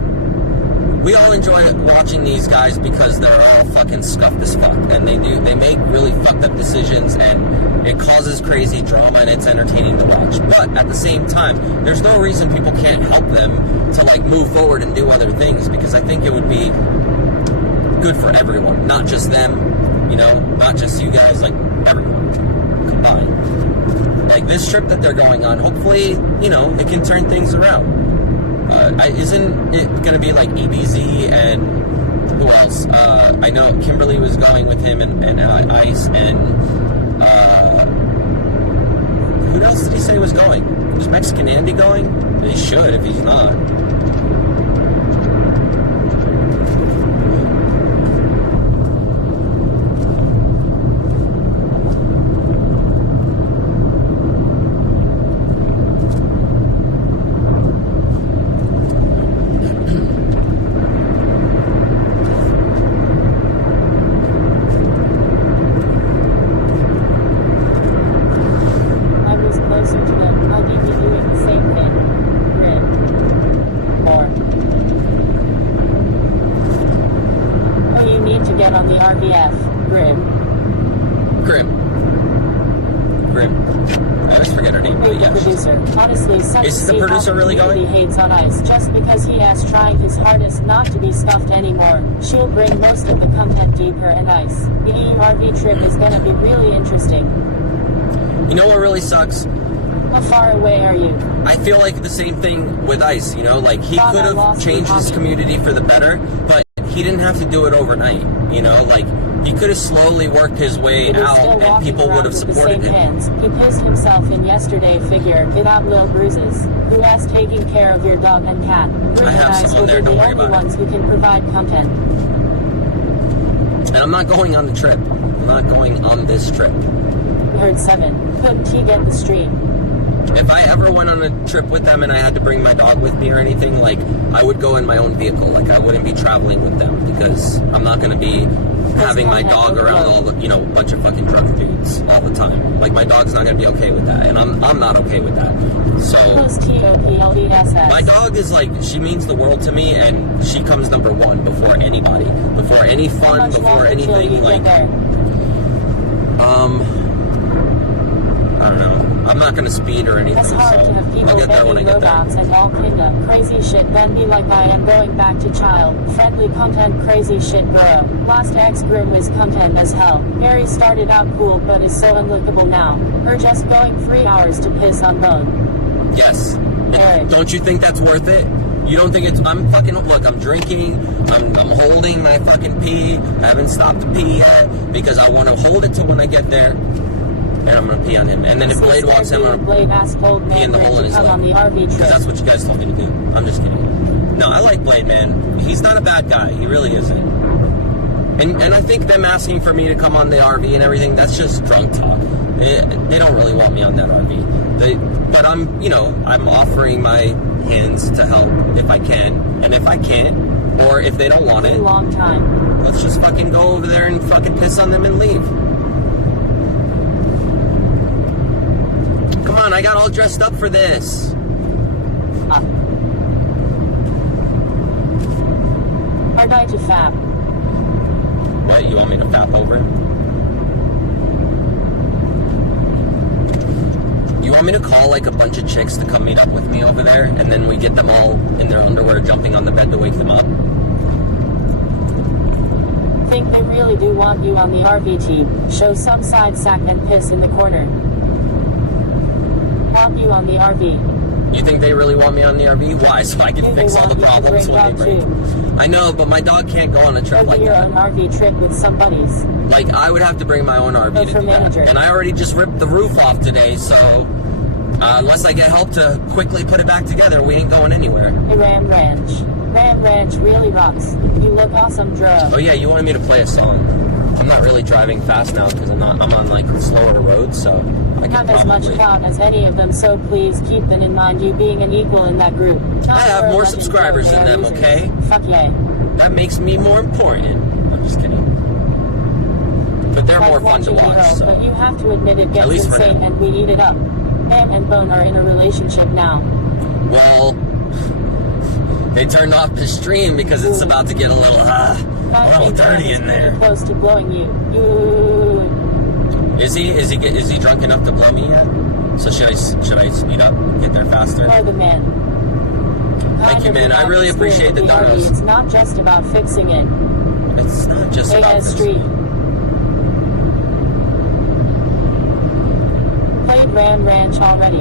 we all enjoy watching these guys because they're all fucking scuffed as fuck. And they make really fucked up decisions and it causes crazy drama and it's entertaining to watch. But at the same time, there's no reason people can't help them to like move forward and do other things, because I think it would be good for everyone, not just them, you know, not just you guys, like everyone combined. Like this trip that they're going on, hopefully, you know, it can turn things around. Isn't it going to be like EBZ and who else? I know Kimberly was going with him and Ice and who else did he say was going? Was Mexican Andy going? He should if he's not. Is the producer really going? Hates on Ice just because he has trying his hardest not to be scuffed anymore. She'll bring most of the content deep her and Ice. The EURV trip is gonna be really interesting. You know what really sucks? How far away are you? I feel like the same thing with Ice, you know, like he could have changed his community for the better, but he didn't have to do it overnight, you know, like he could have slowly worked his way out and people would have supported him. He pissed himself in yesterday. Figure it out, little bruises. Who has taken care of your dog and cat? I have someone there, don't worry about it. The only ones who can provide content. And I'm not going on the trip. I'm not going on this trip. Heard 7. Couldn't he get the stream? If I ever went on a trip with them and I had to bring my dog with me or anything, like, I would go in my own vehicle. Like, I wouldn't be traveling with them because I'm not going to be having my dog around all the, you know, bunch of fucking drunk dudes all the time. Like, my dog's not going to be okay with that, and I'm not okay with that. So, my dog is like, she means the world to me, and she comes number one before anybody, before any fun, before anything, like, I don't know. I'm not going to speed or anything. It's hard to have people begging robots and walk into crazy shit, then be like, I am going back to child-friendly content, crazy shit, bro. Last X-Grim was content as hell. Mary started out cool, but is so unlookable now. Her just going 3 hours to piss on bone. Yes. Don't you think that's worth it? You don't think it's... I'm fucking... Look, I'm drinking. I'm holding my fucking pee. I haven't stopped to pee yet because I want to hold it till when I get there. And I'm going to pee on him. And then if Blade walks in, I'm going to pee in the hole in his leg. Because that's what you guys told me to do. I'm just kidding. No, I like Blade, man. He's not a bad guy. He really isn't. And I think them asking for me to come on the RV and everything, that's just drunk talk. They don't really want me on that RV. But I'm, you know, I'm offering my hands to help if I can. And if I can't, or if they don't want it, long time. Let's just fucking go over there and fucking piss on them and leave. Come on, I got all dressed up for this. Hard night to fap. What, you want me to fap over it? You want me to call like a bunch of chicks to come meet up with me over there, and then we get them all in their underwear jumping on the bed to wake them up? Think they really do want you on the RVT. Show some side sack and piss in the corner. Want you on the RV. You think they really want me on the RV? Why? So I can Think fix they all the want you to problems bring when they dog break. I know, but my dog can't go on a trip Go like do your that. own RV trip with some buddies. Like, I would have to bring my own RV Go to for do that. manager. And I already just ripped the roof off today, so unless I get help to quickly put it back together, we ain't going anywhere. Hey, Ram Ranch. Ram Ranch really rocks. You look awesome, Dro. Oh yeah, you wanted me to play a song. I'm not really driving fast now because I'm on like slower roads, so I can Have as much probably... clout as any of them, so please keep them in mind, you being an equal in that group. Not I have for a more legend, subscribers Dro, than they are them, losers. okay? Fuck yeah. That makes me more important. I'm just kidding. But they're more fun to watching you watch, go, so... But you have to admit it gets least for insane now. and we eat it up. Bam and Bone are in a relationship now. Well, they turned off the stream because it's about to get a little dirty in there. Close to blowing you. Is he drunk enough to blow me yet? So should I speed up, get there faster? Are the man. Thank you, man. I really appreciate the RV. donos. It's not just about fixing it. It's not just about AS this. Street. Played Ram Ranch already.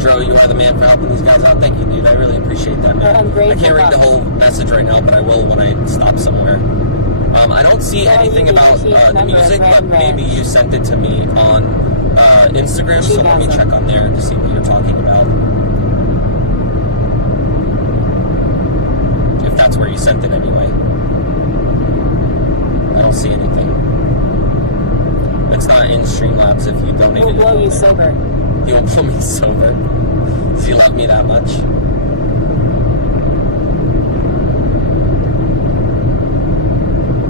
Dro, you are the man for helping these guys out. Thank you, dude. I really appreciate that, They're man. I ungrateful can't read the fucks. whole message right now, but I will when I stop somewhere. I don't see Yeah, anything you about keep the member music, of but Ram maybe Ranch. you sent it to me on Instagram, so let me Awesome. check on there to see what you're talking about. If that's where you sent it anyway. I don't see anything. It's not in Streamlabs if you donated We'll it. blow you sober. He'll blow me sober. Does he love me that much?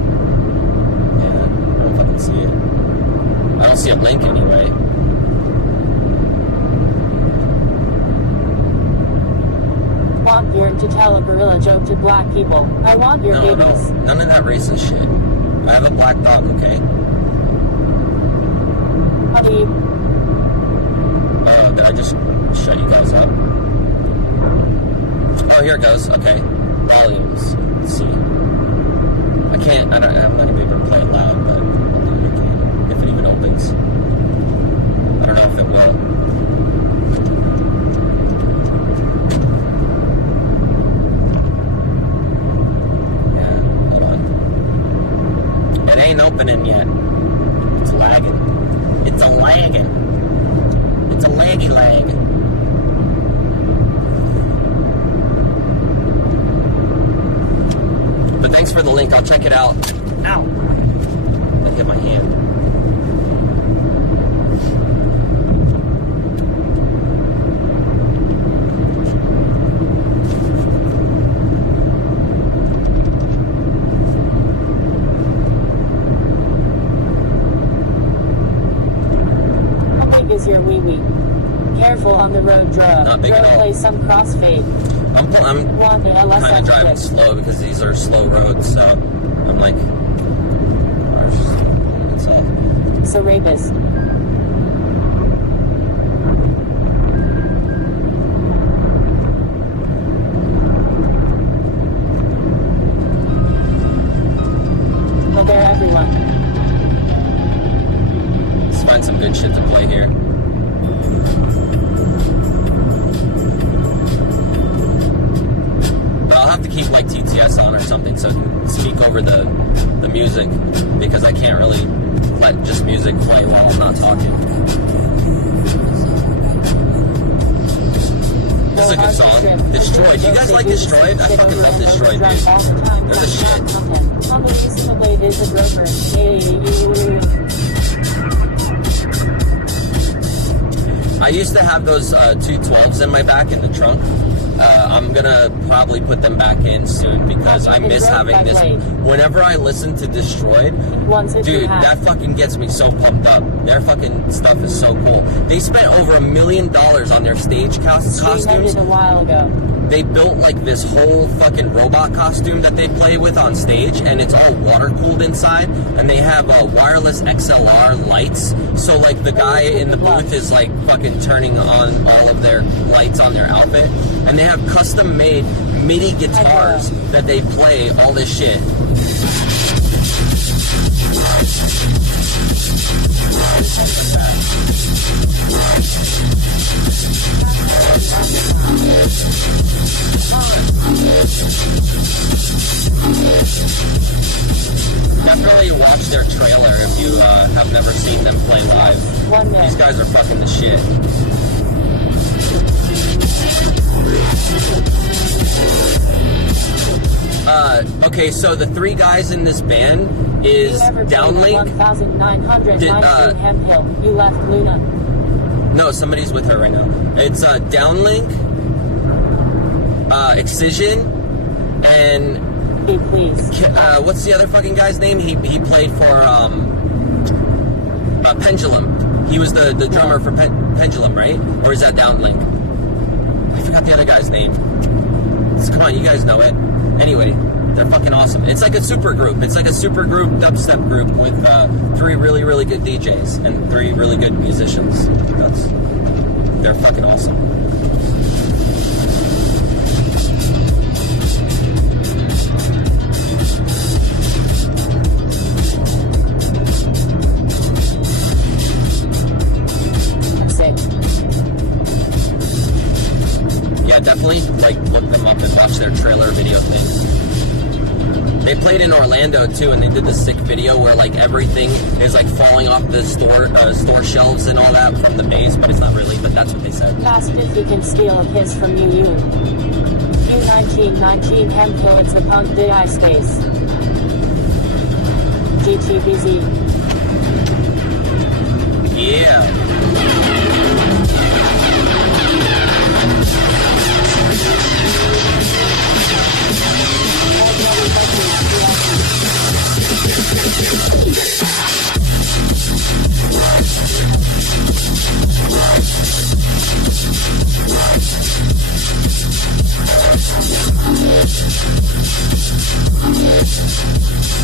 Yeah, I don't fucking see it. I don't see a link anyway. Want yearn to tell a gorilla joke to black people. I want your No, babies. none of that racist shit. I have a black dog, okay? Honey, Did I just shut you guys up? Oh, here it goes. Okay. Volumes. Let's see. I'm not gonna be able to play it loud, but I can, if it even opens. I don't know if it will. Yeah, hold on. It ain't opening yet. It's lagging. It's a lagging. It's a laggy lag. But thanks for the link. I'll check it out. Ow! I hit my hand. how big is your wee wee? Careful on the road, Dro. Not big at Dro all. play some crossfade. I'm Want the kind of LSF driving clip. slow because these are slow roads, so I'm like, what's up? So rapist. Well, they're everyone. Let's find some good shit to play here. But I'll have to keep like TTS on or something so I can speak over the music because I can't really let just music play while I'm not talking. This is a good song. Destroyed. You guys like Destroyed? I fucking love Destroyed, dude. They're the shit. Unbelievable is a broker. I used to have those 212s in my back in the trunk, I'm gonna probably put them back in soon because I miss having this. Whenever I listen to Destroyed, dude, that fucking gets me so pumped up. Their fucking stuff is so cool. They spent over $1 million on their stage costumes. A while ago. They built like this whole fucking robot costume that they play with on stage, and it's all water cooled inside, and they have wireless XLR lights, so like the guy in the booth is like fucking turning on all of their lights on their outfit, and they have custom made MIDI guitars that they play all this shit. Definitely watch their trailer if you have never seen them play live. These guys are fucking the shit. Okay, so the three guys in this band is Downlink. 1919 Hemphill. You left Luna. No, somebody's with her right now. It's Downlink, Excision, and Hey, please. what's the other fucking guy's name? He played for Pendulum. He was the drummer for Pendulum, right? Or is that Downlink? I forgot the other guy's name. Come on, you guys know it. Anyway, they're fucking awesome. It's like a super group. It's like a super group dubstep group with 3 really, really good DJs and 3 really good musicians. They're fucking awesome. Yeah, definitely like look them up and watch their trailer video thing. They played in Orlando too, and they did this sick video where like everything is like falling off the store shelves and all that from the base, but it's not really. But that's what they said. Asked if he can steal a kiss from you. You 1919 Hemphill. It's a punk DI space. GTBZ. Yeah.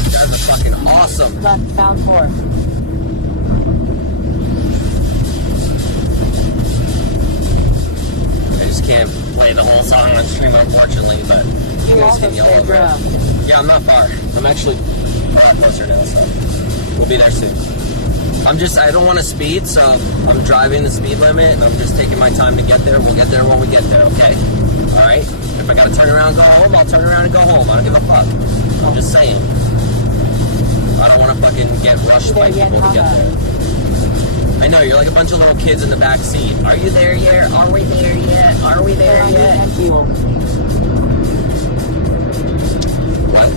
You guys are fucking awesome. Left found 4. I just can't play the whole song on stream, unfortunately, but you guys can yell over it. Yeah, I'm not far. I'm actually a lot closer now, so we'll be there soon. I don't want to speed, so I'm driving the speed limit, and I'm just taking my time to get there. We'll get there when we get there, okay? Alright? If I gotta turn around and go home, I'll turn around and go home. I don't give a fuck. I'm just saying. I don't want to fucking get rushed by people to get there. I know, you're like a bunch of little kids in the back seat. Are you there yet? Are we there yet? Are we there yet? What?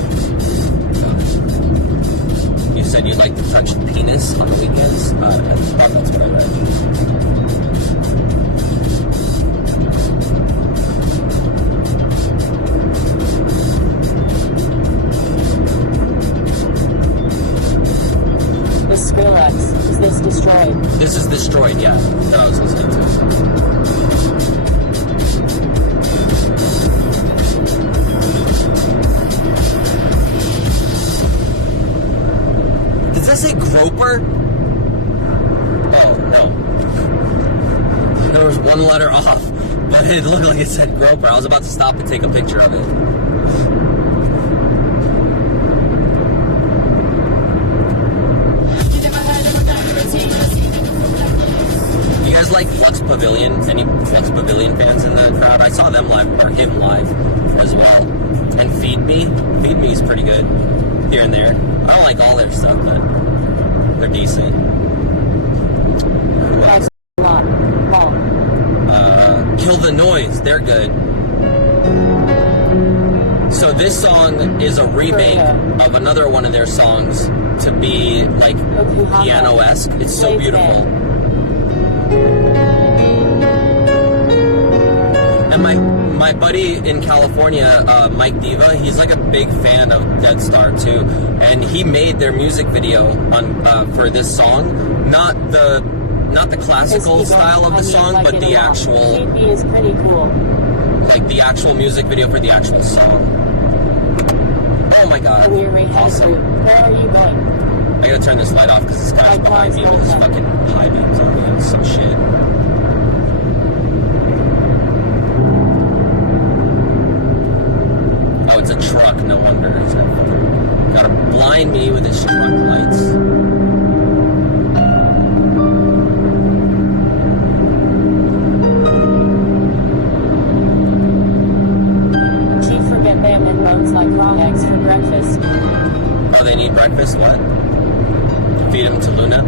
You said you'd like to touch the penis on the weekends? I thought that's what I read. Skrillex. Is this Destroyed? This is Destroyed, yeah. That I was listening to. Does that say Groper? Oh, no. There was one letter off, but it looked like it said Groper. I was about to stop and take a picture of it. Like Flux Pavilion, any Flux Pavilion fans in the crowd? I saw them live, or him live as well. And Feed Me is pretty good here and there. I don't like all their stuff, but they're decent. Kill the Noise, they're good. So this song is a remake of another one of their songs to be like piano-esque. It's so beautiful. And my my buddy in California, Mike Diva, he's like a big fan of Dead Star too, and he made their music video on for this song. Not the classical style of the song, but the actual. He is pretty cool. Like the actual music video for the actual song. Oh my god. Awesome. Where are you going? I gotta turn this light off because this guy's behind me with his fucking high beams on me and some shit. Oh, it's a truck, no wonder. He's gotta blind me with his truck lights. Like raw eggs for breakfast. Oh, they need breakfast? What? Feed them to Luna?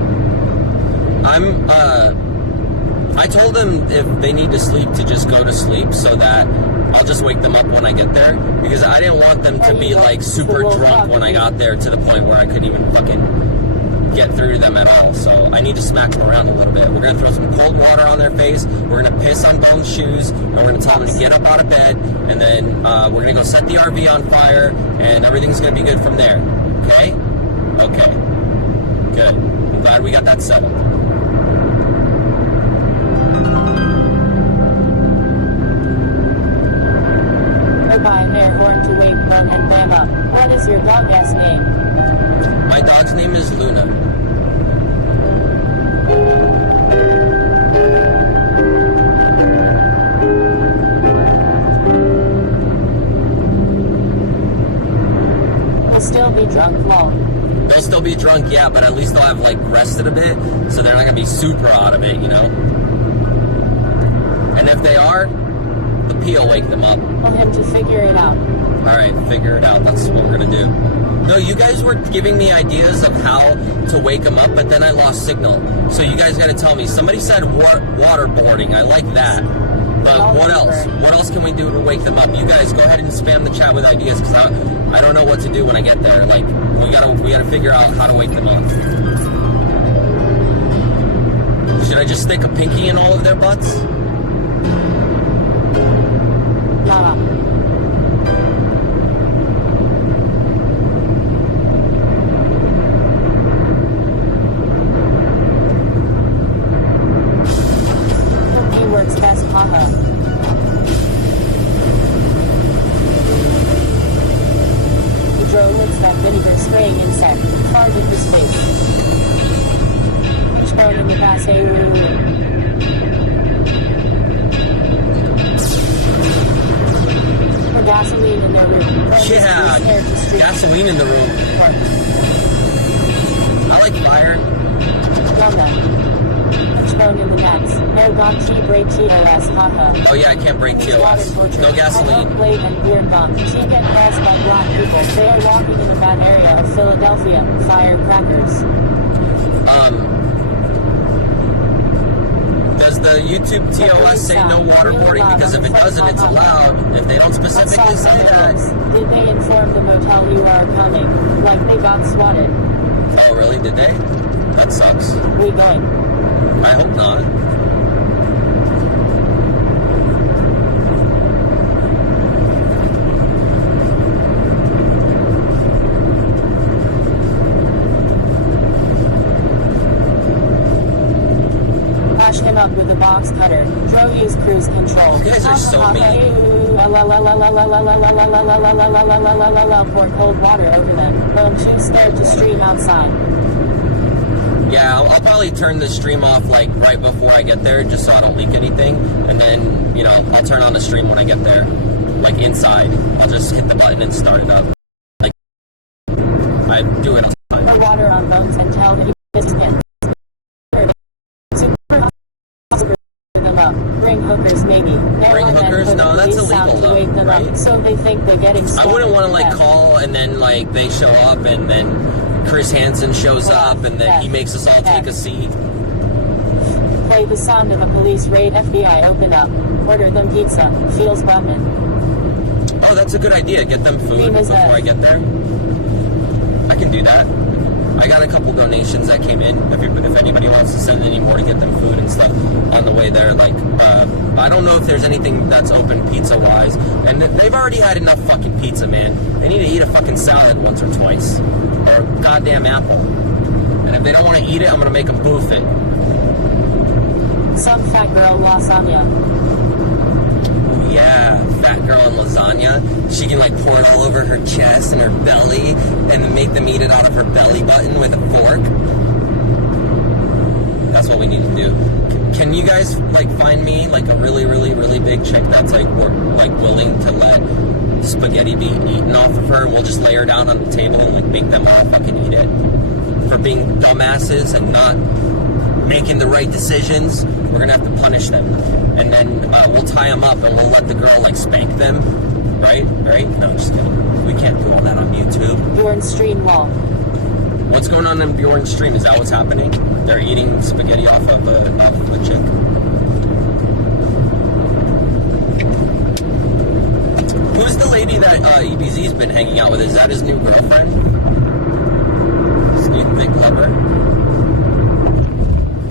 I told them if they need to sleep to just go to sleep so that I'll just wake them up when I get there, because I didn't want them to be like super drunk when I got there to the point where I couldn't even fucking get through to them at all. So I need to smack them around a little bit. We're gonna throw some cold water on their face, we're gonna piss on Bone's shoes, and we're gonna tell them to get up out of bed, and then we're gonna go set the RV on fire, and everything's gonna be good from there. Okay? Okay. Good. I'm glad we got that settled. Go buy an air horn to wake Bone and Bam up. What is your dog-ass name? My dog's name is Luna. They'll still be drunk, lol. They'll still be drunk, yeah, but at least they'll have, like, rested a bit, so they're not gonna be super out of it, you know? And if they are, the pee will wake them up. Tell him to figure it out. Alright, figure it out. That's what we're gonna do. No, you guys were giving me ideas of how to wake them up, but then I lost signal. So you guys gotta tell me. Somebody said waterboarding. I like that. But what else? What else can we do to wake them up? You guys go ahead and spam the chat with ideas, because I don't know what to do when I get there. Like, we gotta figure out how to wake them up. Should I just stick a pinky in all of their butts? Nah. Works best, haha. He licks that vinegar spraying insect, farted his face. Which bone in the bass, Or gasoline in their room. Yeah, gasoline in the room. I like fire. Love that. Bone in the nuts. No gone tea break TOS, haha. Oh yeah, I can't break TOS. No gasoline. Blade and beard gum. She get passed by black people. They are walking in a bad area of Philadelphia. Firecrackers. Does the YouTube TOS say no waterboarding? Because if it doesn't, it's allowed. If they don't specifically say that. Did they inform the motel you are coming? Like they got swatted. Oh really? Did they? That sucks. We going. I hope not. Bash him up with a box cutter. Dro use cruise control. You guys are so mean. Pour cold water over them. Bone too scared to stream outside. Yeah, I'll probably turn the stream off like right before I get there, just so I don't leak anything. And then, you know, I'll turn on the stream when I get there, like inside. I'll just hit the button and start it up. Like, I do it outside. Pour water on Bones and tell that he is him. Them up. Bring hookers, maybe. Bring hookers? No, that's illegal though, wake them right? up, so they think they're getting I wouldn't want to like call and then like they show up and then Chris Hansen shows up and then he makes us all take a seat. Play the sound of a police raid. FBI open up. Order them pizza. Feels bumming. Oh, that's a good idea. Get them food before I get there. I can do that. I got a couple donations that came in. If anybody wants to send any more to get them food and stuff on the way there, like, I don't know if there's anything that's open pizza-wise. And they've already had enough fucking pizza, man. They need to eat a fucking salad once or twice. Or a goddamn apple. And if they don't want to eat it, I'm going to make them boof it. Some fat girl lasagna. Yeah, fat girl and lasagna. She can like pour it all over her chest and her belly and then make them eat it out of her belly button with a fork. That's what we need to do. Can you guys like find me like a really, really, really big chick that's like willing to let spaghetti be eaten off of her? We'll just lay her down on the table and like make them all fucking eat it for being dumbasses and not making the right decisions. We're gonna have to punish them, and then we'll tie them up and we'll let the girl like spank them, right? No, just kidding. We can't do all that on YouTube. Bjorn stream wall. What's going on in Bjorn's stream? Is that what's happening? They're eating spaghetti off of a chick. Who's the lady that EBZ's been hanging out with? Is that his new girlfriend? His new thick lover?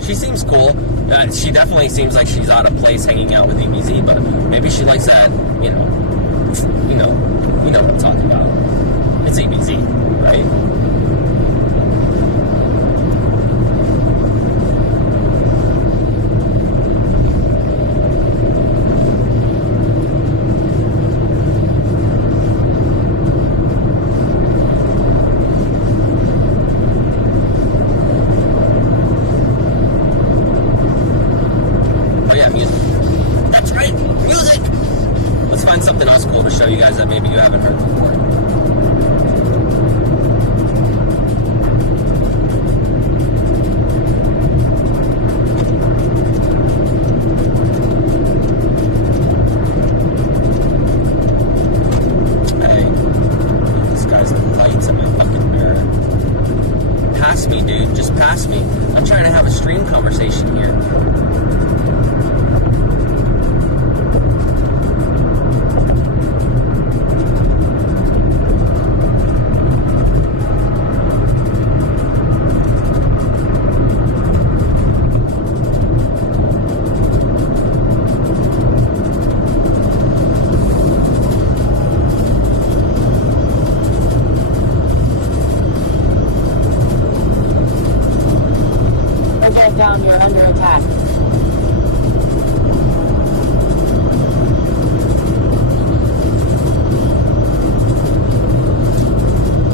She seems cool. She definitely seems like she's out of place hanging out with EBZ, but maybe she likes that, you know what I'm talking about. It's EBZ, right? Show you guys that maybe you haven't heard before. Hey, this guy's the lights in my fucking mirror. Pass me, dude. Just pass me. I'm trying to have a stream conversation here. Down, you're under attack.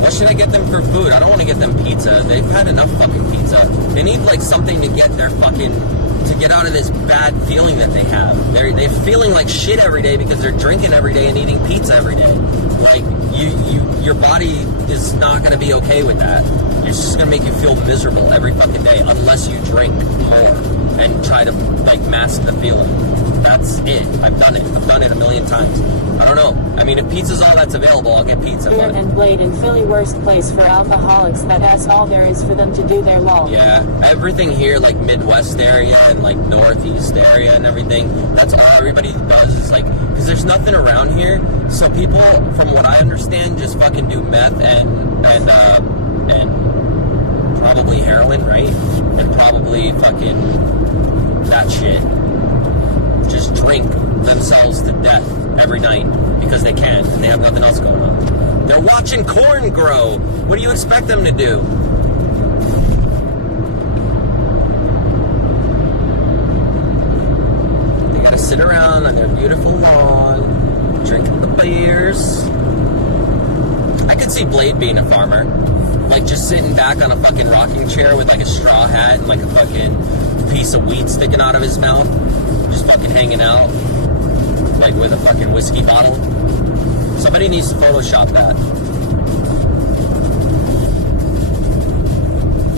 What should I get them for food? I don't want to get them pizza. They've had enough fucking pizza. They need like something to get their fucking, to get out of this bad feeling that they have. They're feeling like shit every day because they're drinking every day and eating pizza every day. Like your body is not going to be okay with that. It's just going to make you feel miserable every fucking day unless you drink more and try to like mask the feeling. That's it. I've done it. I've done it a million times. I don't know. I mean, if pizza's all that's available, I'll get pizza. Beer and Blade in Philly, worst place for alcoholics. That's all there is for them to do their law. Yeah, everything here, like Midwest area and like Northeast area and everything, that's all everybody does is like, because there's nothing around here. So people, from what I understand, just fucking do meth and probably heroin, right? And probably fucking that shit. Just drink themselves to death every night because they can. And they have nothing else going on. They're watching corn grow. What do you expect them to do? They gotta sit around on their beautiful lawn, drinking the beers. I could see Blade being a farmer. Like just sitting back on a fucking rocking chair with like a straw hat and like a fucking piece of weed sticking out of his mouth. Just fucking hanging out. Like with a fucking whiskey bottle. Somebody needs to Photoshop that.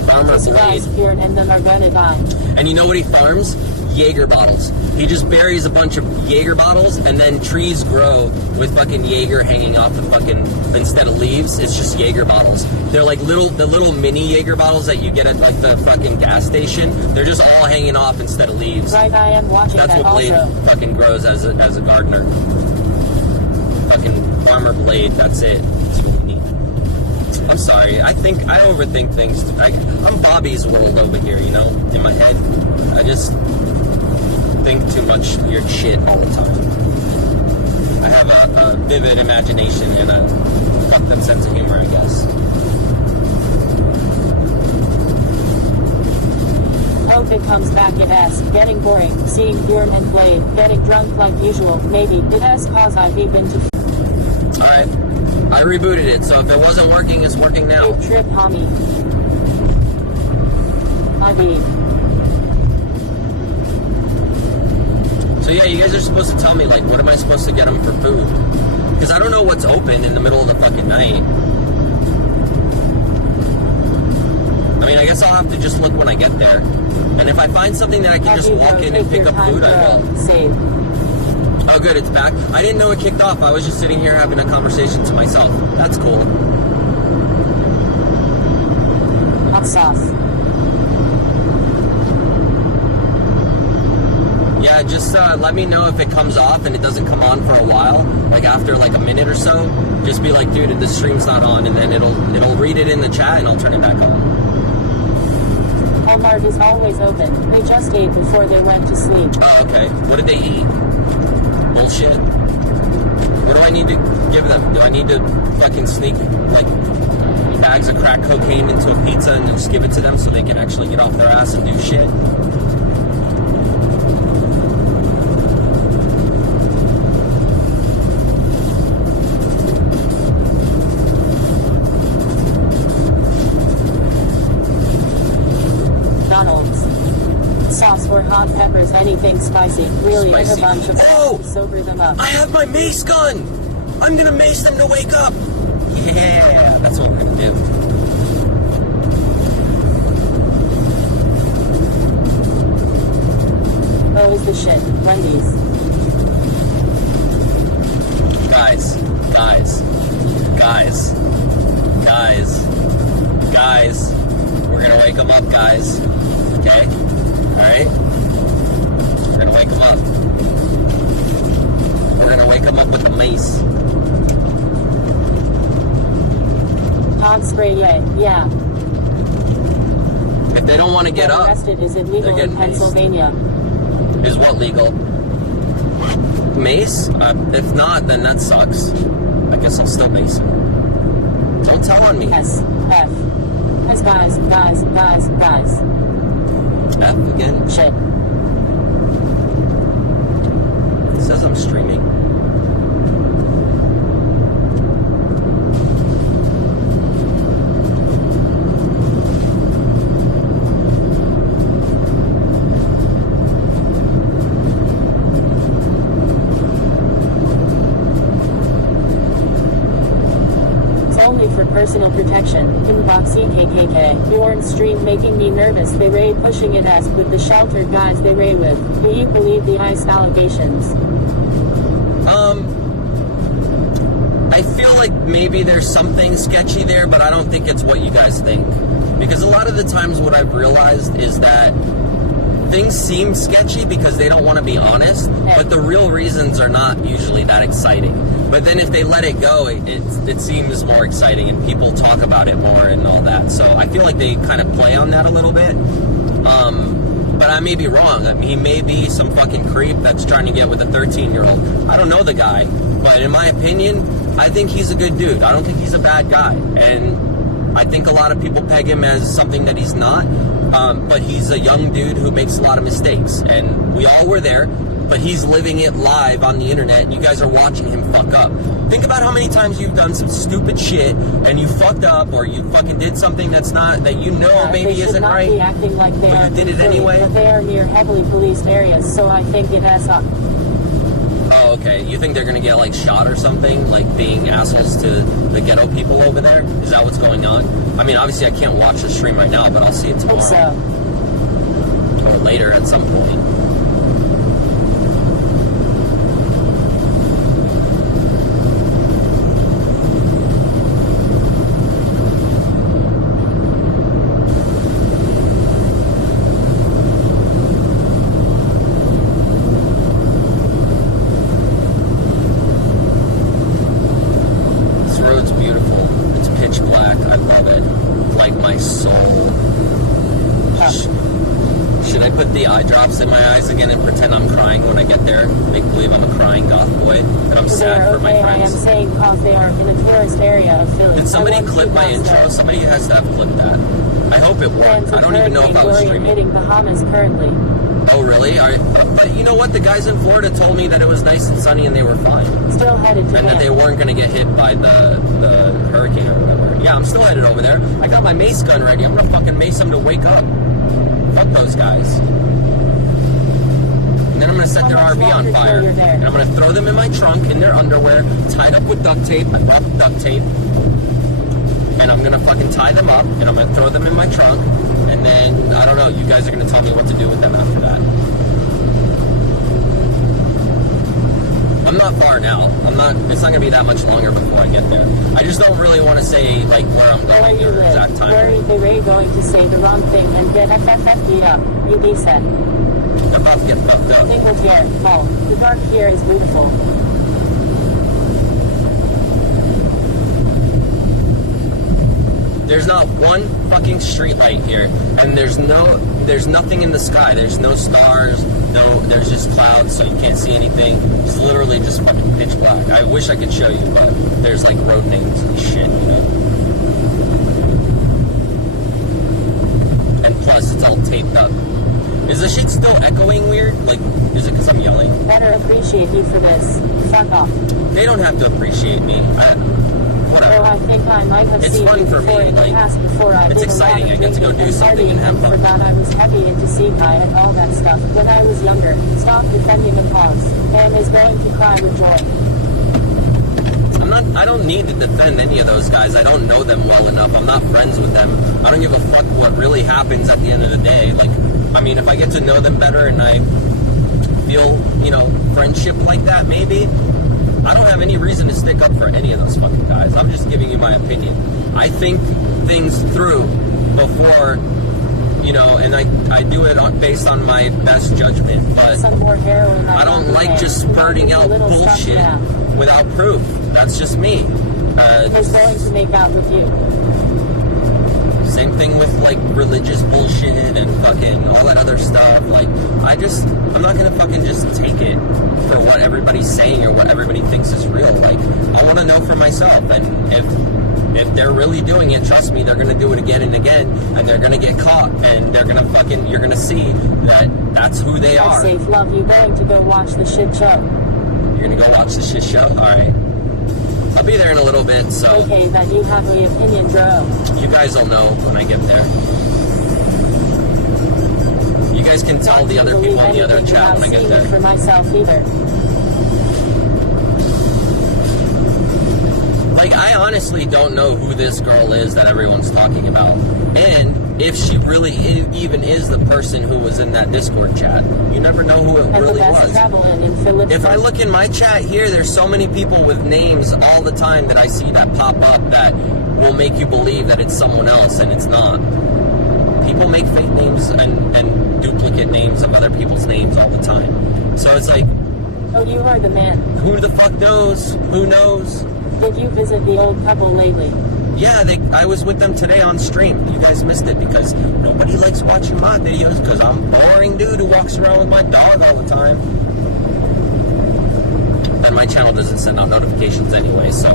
Farmer Blade. Here and then are gonna die. And you know what he farms? Jaeger bottles. He just buries a bunch of Jaeger bottles and then trees grow with fucking Jaeger hanging off the fucking, instead of leaves, it's just Jaeger bottles. They're like the little mini Jaeger bottles that you get at like the fucking gas station. They're just all hanging off instead of leaves. Right, I am watching That's that what Blade also. fucking grows as a gardener. Fucking Farmer Blade, that's it. That's what we need. I'm sorry. I overthink things. I'm Bobby's world over here, you know, in my head. I just think too much weird shit all the time. I have a vivid imagination and a fucked up sense of humor, I guess. Hope it comes back in S. Getting boring. Seeing Bjorn and Blade. Getting drunk like usual. Maybe. It has cause I've been to... Alright. I rebooted it, so if it wasn't working, it's working now. Big trip, homie. I mean... So yeah, you guys are supposed to tell me, like, what am I supposed to get them for food? Because I don't know what's open in the middle of the fucking night. I mean, I guess I'll have to just look when I get there. And if I find something that I can just walk in and pick up food, I will. Save. Oh good, it's back. I didn't know it kicked off. I was just sitting here having a conversation to myself. That's cool. Hot sauce. Yeah, just let me know if it comes off and it doesn't come on for a while. Like after like a minute or so, just be like, dude, the stream's not on, and then it'll read it in the chat and I'll turn it back on. Walmart is always open. They just ate before they went to sleep. Oh, okay. What did they eat? Bullshit. What do I need to give them? Do I need to fucking sneak like bags of crack cocaine into a pizza and then just give it to them so they can actually get off their ass and do shit? Sauce or hot peppers, anything spicy. Really, Spicy. a bunch of Oh! to sober them up. I have my mace gun! I'm gonna mace them to wake up! Yeah, that's what I'm gonna do. Oh, is the shit. Wendy's. Guys, we're gonna wake them up, guys. Okay? Alright? We're gonna wake them up. We're gonna wake them up with the mace. Hot spray, yeah. If they don't want to get up, Arrested is illegal they're in getting maced. Pennsylvania. Is what legal? Mace? If not, then that sucks. I guess I'll still mace him. Don't tell on me. S. F. As guys. F again? Shit. It says I'm streaming. Only for personal protection. Inboxing KKK. Bjorn stream making me nervous. They ray pushing it as with the sheltered guys they ray with. Do you believe the ICE allegations? I feel like maybe there's something sketchy there, but I don't think it's what you guys think. Because a lot of the times what I've realized is that things seem sketchy because they don't want to be honest, but the real reasons are not usually that exciting. But then if they let it go, it seems more exciting and people talk about it more and all that. So I feel like they kind of play on that a little bit. But I may be wrong. I mean, he may be some fucking creep that's trying to get with a 13-year-old. I don't know the guy, but in my opinion, I think he's a good dude. I don't think he's a bad guy. And I think a lot of people peg him as something that he's not. But he's a young dude who makes a lot of mistakes. And we all were there. But he's living it live on the internet, and you guys are watching him fuck up. Think about how many times you've done some stupid shit, and you fucked up, or you fucking did something that's not, that you know maybe isn't right. They should not be acting like they are. But you did it anyway? But they are near heavily policed areas, so I think it has up. Oh, okay. You think they're gonna get, like, shot or something? Like, being assholes to the ghetto people over there? Is that what's going on? I mean, obviously I can't watch the stream right now, but I'll see it tomorrow. Hope so. Or later at some point. This road's beautiful. It's pitch black. I up. Should I put the eye drops in my eyes again and pretend I'm crying when I get there? Make believe I'm a crying goth boy and I'm sad for my I am friends. saying cause they are in a tourist area of Philly. Did somebody I want clip you my guys intro? there. Somebody has to have clipped that. I hope it worked. I don't even know if I was streaming. Hitting Bahamas currently. Oh, really? But you know what? The guys in Florida told me that it was nice and sunny and they were fine. Still headed to And that they weren't going to get hit by the hurricane or whatever. Yeah, I'm still headed over there. I got my mace gun ready. I'm going to fucking mace them to wake up. Fuck those guys. And then I'm going to set their RV on fire. And I'm going to throw them in my trunk in their underwear, tied up with duct tape. I brought duct tape. And I'm going to fucking tie them up. And I'm going to throw them in my trunk. And then, I don't know, you guys are going to tell me what to do with them after that. I'm not far now. It's not going to be that much longer before I get there. I just don't really want to say, like, where I'm Where going you or live. exact time. Where are they going to say the wrong thing and get FFF'd up? You be said. I'm about to get fucked up. Single here. Oh, the dark here is beautiful. There's not one fucking street light here, and there's nothing in the sky. There's no stars, there's just clouds, so you can't see anything. It's literally just fucking pitch black. I wish I could show you, but there's like road names and shit, you know. And plus, it's all taped up. Is the shit still echoing weird? Like, is it because I'm yelling? Better appreciate you for this. Fuck off. They don't have to appreciate me. Whatever. Though I think I might have It's seen fun you for before me, in the like, past before I it's did exciting. a lot of I get to go drinking do something partying and have fun. Forgot I was heavy into Seaguy and all that stuff when I was younger. Stop defending the cause. Pam is going to cry with joy. I don't need to defend any of those guys. I don't know them well enough. I'm not friends with them. I don't give a fuck what really happens at the end of the day. Like, I mean, if I get to know them better and I feel, you know, friendship like that, maybe, I don't have any reason to stick up for any of those fucking guys. I'm just giving you my opinion. I think things through before, you know, and I do it based on my best judgment. But Some more heroin. I don't like just spurting out bullshit without proof. That's just me. He's going to make out with you. Same thing with like religious bullshit and fucking all that other stuff. Like, I'm not gonna fucking just take it for what everybody's saying or what everybody thinks is real. Like, I want to know for myself. And if they're really doing it, trust me, they're gonna do it again and again, and they're gonna get caught, and they're gonna you're gonna see that that's who they are. Safe love, you going to go watch the shit show. You're gonna go watch the shit show? Alright. I'll be there in a little bit, so Okay, that you have the opinion, bro. you guys will know when I get there. You guys can tell the other people in the other chat when I get there. For myself either. Like, I honestly don't know who this girl is that everyone's talking about. And if she really even is the person who was in that Discord chat. You never know who it really was. If I look in my chat here, there's so many people with names all the time that I see that pop up that will make you believe that it's someone else, and it's not. People make fake names and duplicate names of other people's names all the time. So it's like, oh, you are the man. Who the fuck knows? Who knows? Did you visit the old couple lately? Yeah, I was with them today on stream. You guys missed it because nobody likes watching my videos because I'm a boring dude who walks around with my dog all the time. Then my channel doesn't send out notifications anyway, so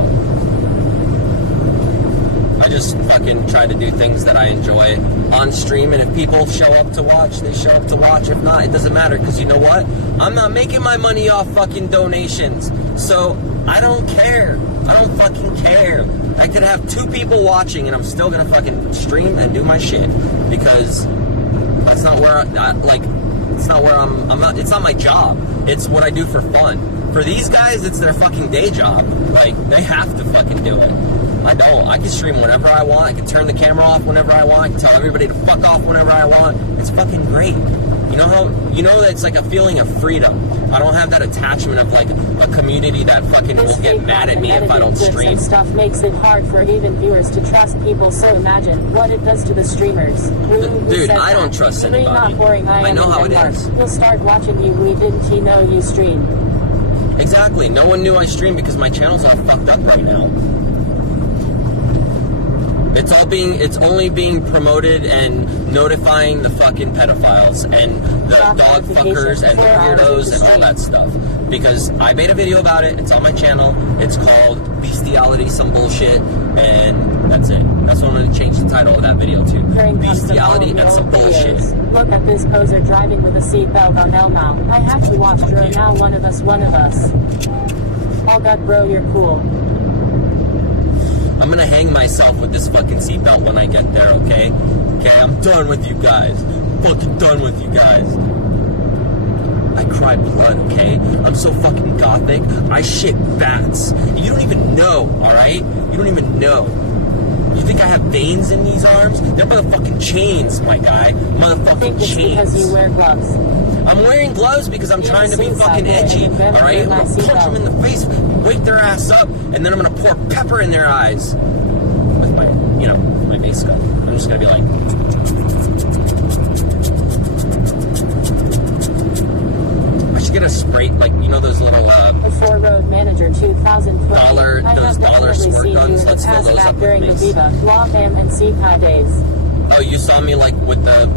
I just fucking try to do things that I enjoy on stream, and if people show up to watch, they show up to watch. If not, it doesn't matter, because you know what? I'm not making my money off fucking donations, so I don't care. I don't fucking care. I could have 2 people watching and I'm still gonna fucking stream and do my shit, because that's not where it's not where I'm not, it's not my job. It's what I do for fun. For these guys, it's their fucking day job. Like, they have to fucking do it. I don't. I can stream whenever I want. I can turn the camera off whenever I want. I can tell everybody to fuck off whenever I want. It's fucking great. You know that it's like a feeling of freedom. I don't have that attachment of like a community that fucking will get mad at me if I don't stream. Stuff makes it hard for even viewers to trust people, so imagine what it does to the streamers. Dude, I don't trust anybody. Not boring. I know how it is. We'll start watching you. We didn't know you stream. Exactly. No one knew I streamed because my channel's all fucked up right now. It's only being promoted and notifying the fucking pedophiles and the dog fuckers and the weirdos and all that stuff. Because I made a video about it. It's on my channel. It's called Bestiality Some Bullshit, and that's it. That's what I'm going to change the title of that video to. Bestiality and Some Bullshit. Look at this poser driving with a seatbelt on Elmo. I have to watch Dro now. One of us. Oh god, bro, you're cool. I'm gonna hang myself with this fucking seatbelt when I get there, okay? Okay, I'm done with you guys. Fucking done with you guys. I cry blood, okay? I'm so fucking gothic. I shit bats. You don't even know, alright? You don't even know. You think I have veins in these arms? They're motherfucking chains, my guy. Motherfucking It's chains. because you wear gloves. I'm wearing gloves because I'm trying to be fucking edgy, alright? I'm gonna punch them in the face, wake their ass up, and then I'm gonna pour pepper in their eyes with my, my base gun. I'm just gonna be like... I should get a spray, like, those little, A 4-road manager 2020. those dollar squirt guns. Let's fill those up during the with Viva, Long Am, and CPI days. Oh, you saw me, like, with the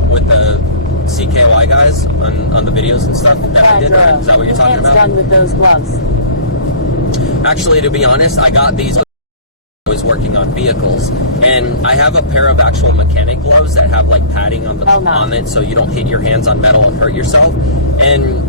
CKY guys on the videos and stuff that I did? Or is that what you're talking about? Done with those gloves. Actually, to be honest, I got these. I was working on vehicles, and I have a pair of actual mechanic gloves that have like padding on it, so you don't hit your hands on metal and hurt yourself. And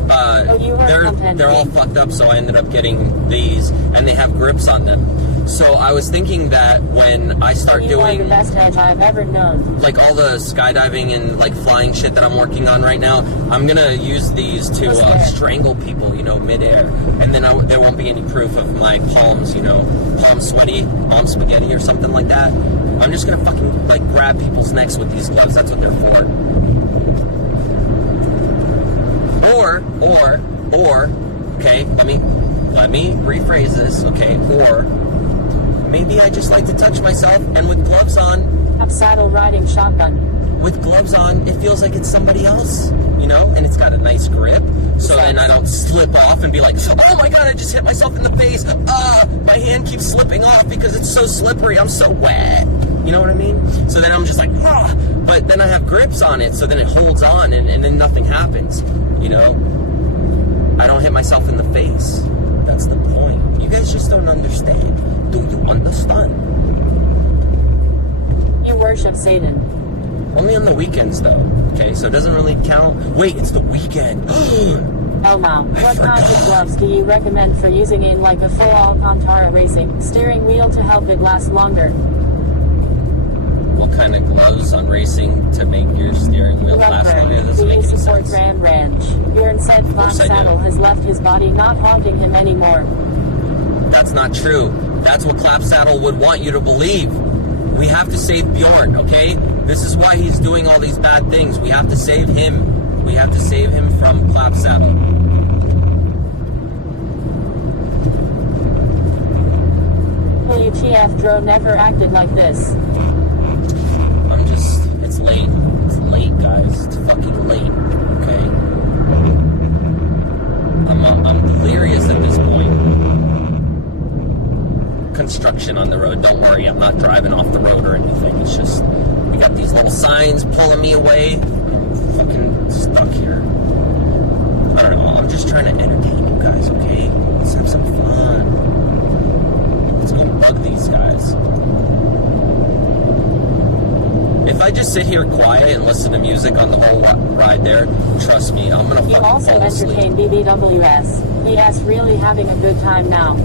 they're all fucked up, so I ended up getting these, and they have grips on them. So I was thinking that when I start doing the best edge I've ever known, like all the skydiving and like flying shit that I'm working on right now, I'm gonna use these to strangle people, midair, and then there won't be any proof of my palms, palm sweaty, palm spaghetti or something like that. I'm just gonna fucking like grab people's necks with these gloves. That's what they're for. Or, okay, let me rephrase this, okay, or maybe I just like to touch myself, and with gloves on, have saddle riding shotgun. With gloves on, it feels like it's somebody else, and it's got a nice grip, so then I don't slip off and be like, oh my god, I just hit myself in the face, my hand keeps slipping off because it's so slippery, I'm so wet, you know what I mean? So then I'm just like, but then I have grips on it, so then it holds on, and then nothing happens, I don't hit myself in the face. That's the point. You guys just don't understand. Do you understand? You worship Satan. Only on the weekends, though. Okay, so it doesn't really count. Wait, it's the weekend. Elmo, what kinds of gloves do you recommend for using in like a full-all Contara racing steering wheel to help it last longer? What kind of gloves on racing to make your steering wheel last longer? Do you support Ram Ranch? Bjorn said Clap Saddle has left his body, not haunting him anymore. That's not true. That's what Clap Saddle would want you to believe. We have to save Bjorn, okay? This is why he's doing all these bad things. We have to save him. We have to save him from Clap Saddle. WTF, Dro never acted like this. It's late. It's late, guys. It's fucking late, okay? I'm delirious at this point. Construction on the road. Don't worry, I'm not driving off the road or anything. It's just, we got these little signs pulling me away. I'm fucking stuck here. I don't know. I'm just trying to entertain you guys, okay? Let's have some fun. Let's go bug these guys. If I just sit here quiet and listen to music on the whole ride there, trust me, I'm gonna fucking fall asleep. You also entertain BBWS. Yes, really having a good time now.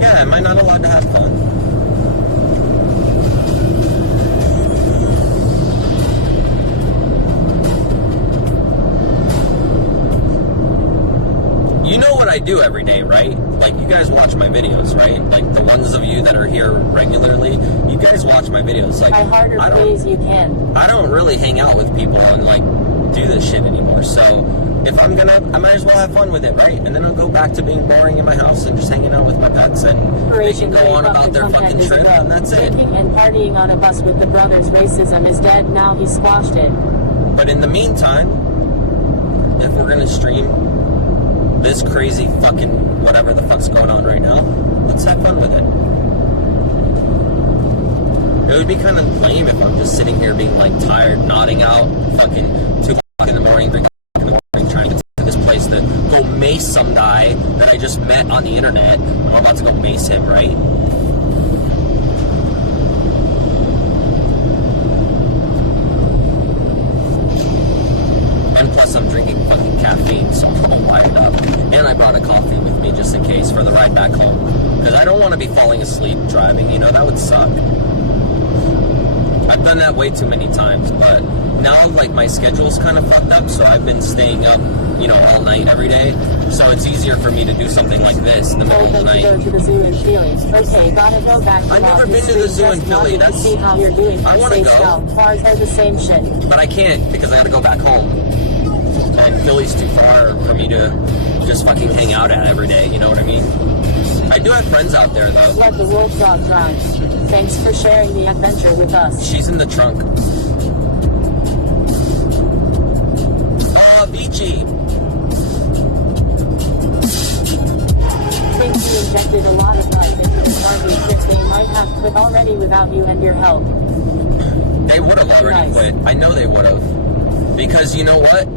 Yeah, am I not allowed to have fun? You know what I do every day, right? Like, you guys watch my videos, right? Like, the ones of you that are here regularly, you guys watch my videos. Like, Try harder, please, you can. I don't really hang out with people and, like, do this shit anymore. So, if I'm gonna, I might as well have fun with it, right? And then I'll go back to being boring in my house and just hanging out with my pets, and they can go on about their fucking trip, and that's it. Drinking and partying on a bus with the brothers. Racism is dead now, he squashed it. But in the meantime, if we're gonna stream this crazy fucking whatever the fuck's going on right now, let's have fun with it. It would be kind of lame if I'm just sitting here being like tired, nodding out, fucking 2 o'clock in the morning, 3 o'clock in the morning, trying to get to this place to go mace some guy that I just met on the internet. I'm about to go mace him, right? And plus I'm drinking fucking caffeine, so I'm all wired up. And I brought a coffee with me just in case for the ride back home. Because I don't want to be falling asleep driving, you know, that would suck. I've done that way too many times, but now, like, my schedule's kind of fucked up, so I've been staying up, you know, all night every day. So it's easier for me to do something like this in the middle of the night. Go to the zoo in Philly. Okay, gotta go back to I've never been to the zoo in Philly. To see how you're doing. I want to go. Cars are the same shit. But I can't because I gotta go back home. And Philly's too far for me to just fucking hang out at every day, you know what I mean? I do have friends out there, though. Let the wolf dog drive. Thanks for sharing the adventure with us. She's in the trunk. Oh, Vici! Think you injected a lot of life into this RV trip they might have quit already without you and your help. They would have already quit. I know they would have. Because you know what?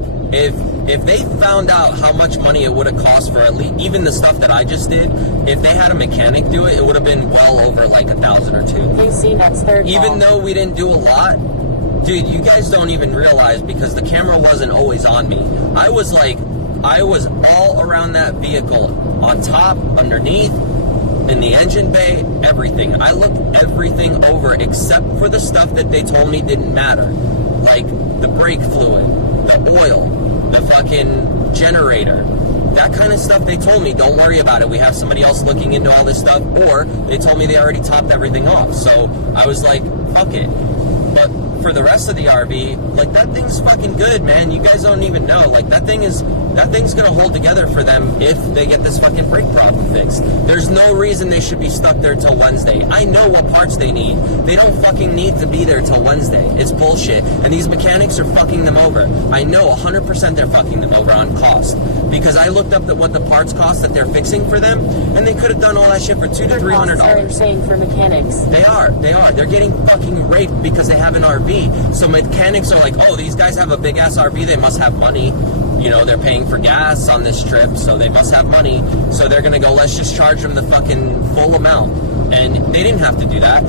If they found out how much money it would have cost for at least even the stuff that I just did, if they had a mechanic do it, it would have been well over like $1,000 or $2,000. You see, that's third Even ball. though we didn't do a lot, dude, you guys don't even realize because the camera wasn't always on me. I was all around that vehicle, on top, underneath, in the engine bay, everything. I looked everything over except for the stuff that they told me didn't matter, like the brake fluid, the oil, the fucking generator, that kind of stuff. They told me don't worry about it, we have somebody else looking into all this stuff, or they told me they already topped everything off. So I was like, fuck it. But for the rest of the RV, like, that thing's fucking good, man. You guys don't even know. Like, that thing's gonna hold together for them if they get this fucking brake problem fixed. There's no reason they should be stuck there till Wednesday. I know what parts they need. They don't fucking need to be there till Wednesday. It's bullshit. And these mechanics are fucking them over. I know 100% they're fucking them over on cost. Because I looked up what the parts cost that they're fixing for them, and they could have done all that shit for $200 to $300. They're insane for mechanics. They are. They're getting fucking raped because they have an RV. So mechanics are like, oh, these guys have a big ass RV, they must have money. You know, they're paying for gas on this trip, so they must have money. So they're gonna go, let's just charge them the fucking full amount. And they didn't have to do that.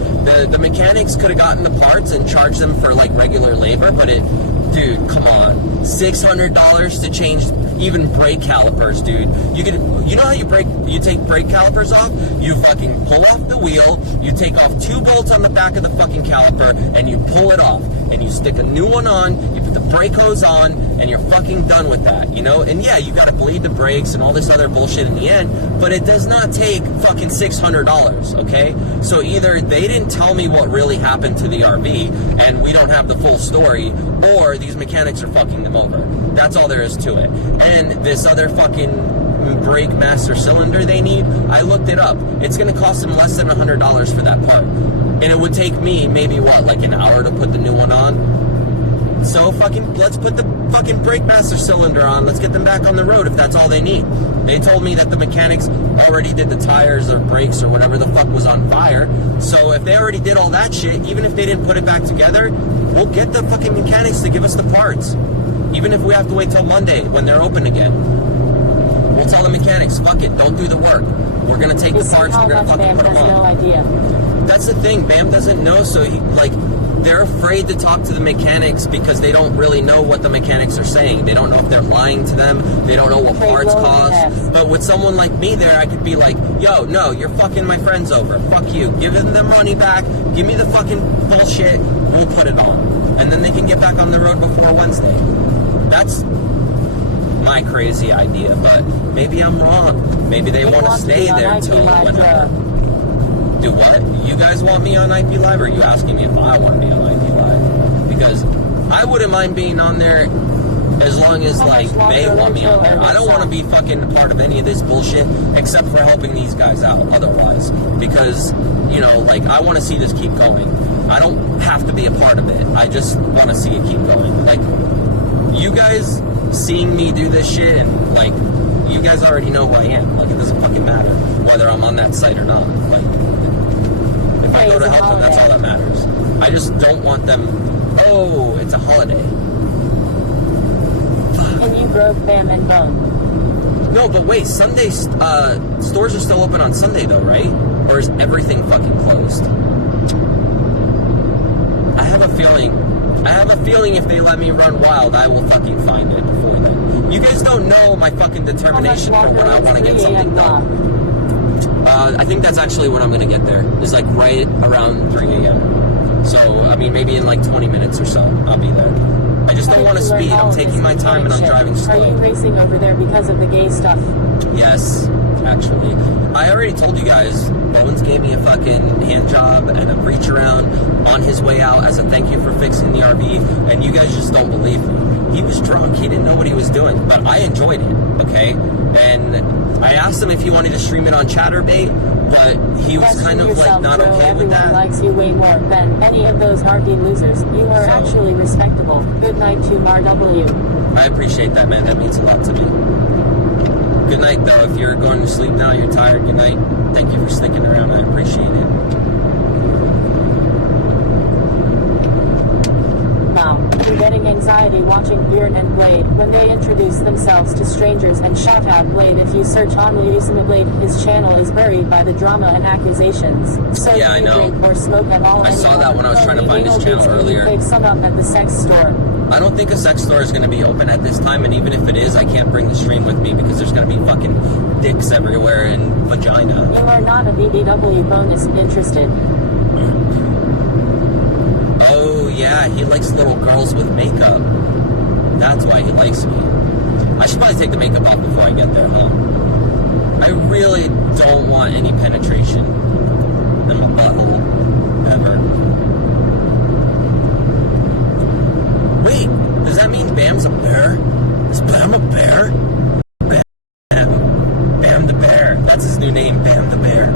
The mechanics could have gotten the parts and charged them for like regular labor, but dude, come on. $600 to change even brake calipers, dude. You know how you take brake calipers off? You fucking pull off the wheel, you take off 2 bolts on the back of the fucking caliper, and you pull it off. And you stick a new one on, you put the brake hose on, and you're fucking done with that, you know? And yeah, you gotta bleed the brakes and all this other bullshit in the end, but it does not take fucking $600, okay? So either they didn't tell me what really happened to the RV, and we don't have the full story, or these mechanics are fucking them over. That's all there is to it. And this other fucking brake master cylinder they need, I looked it up. It's gonna cost them less than $100 for that part. And it would take me maybe, like an hour to put the new one on. So let's put the fucking brake master cylinder on. Let's get them back on the road if that's all they need. They told me that the mechanics already did the tires or brakes or whatever the fuck was on fire. So if they already did all that shit, even if they didn't put it back together, we'll get the fucking mechanics to give us the parts. Even if we have to wait till Monday when they're open again. We'll tell the mechanics, fuck it, don't do the work. We're gonna take the parts, we're gonna fucking put them on. No idea. That's the thing, Bam doesn't know, so they're afraid to talk to the mechanics because they don't really know what the mechanics are saying. They don't know if they're lying to them. They don't know what parts cost. But with someone like me there, I could be like, yo, no, you're fucking my friends over. Fuck you. Give them their money back. Give me the fucking bullshit. We'll put it on. And then they can get back on the road before Wednesday. That's my crazy idea, but maybe I'm wrong. Maybe they want to stay there until whenever. Do what? You guys want me on IP Live, or are you asking me if I want to be on IP Live? Because I wouldn't mind being on there as long as, like, they want me on there. I don't want to be fucking a part of any of this bullshit except for helping these guys out otherwise. Because, you know, like, I want to see this keep going. I don't have to be a part of it. I just want to see it keep going. Like, you guys seeing me do this shit and, like, you guys already know who I am. Like, it doesn't fucking matter whether I'm on that site or not. Like, if I go to help them, that's all that matters. I just don't want them. Oh, it's a holiday. And you broke Bam and Bone. No, but wait, Sunday, stores are still open on Sunday though, right? Or is everything fucking closed? I have a feeling if they let me run wild, I will fucking find it before then. You guys don't know my fucking determination for when I want to get something done. I think that's actually when I'm going to get there. It's like right around 3 a.m. So, I mean, maybe in like 20 minutes or so, I'll be there. I just don't want to speed. I'm taking my time and I'm driving slow. Are you racing over there because of the gay stuff? Yes, actually. I already told you guys, Bones gave me a fucking hand job and a reach around on his way out as a thank you for fixing the RV, and you guys just don't believe me. He was drunk. He didn't know what he was doing, but I enjoyed it, okay? And I asked him if he wanted to stream it on Chatterbait, but he was kind of like not okay with that. Everyone likes you way more than any of those RV losers. You are actually respectable. Good night to RW. I appreciate that, man. That means a lot to me. Good night, though. If you're going to sleep now, you're tired, good night. Thank you for sticking around. I appreciate it. Wow, I'm getting anxiety watching Bjorn and Blade when they introduce themselves to strangers and shout out Blade. If you search on Louisiana Blade, his channel is buried by the drama and accusations. So yeah, I know. Drink or smoke at all I saw that when I was trying to find his channel earlier. Pick some up at the sex store. I don't think a sex store is going to be open at this time, and even if it is, I can't bring the stream with me because there's going to be fucking dicks everywhere and vagina. You are not a BBW bonus interested. Oh, yeah, he likes little girls with makeup. That's why he likes me. I should probably take the makeup off before I get there, huh? I really don't want any penetration in my butthole ever. Wait, does that mean Bam's a bear? Is Bam a bear? Bam the bear. That's his new name, Bam the bear.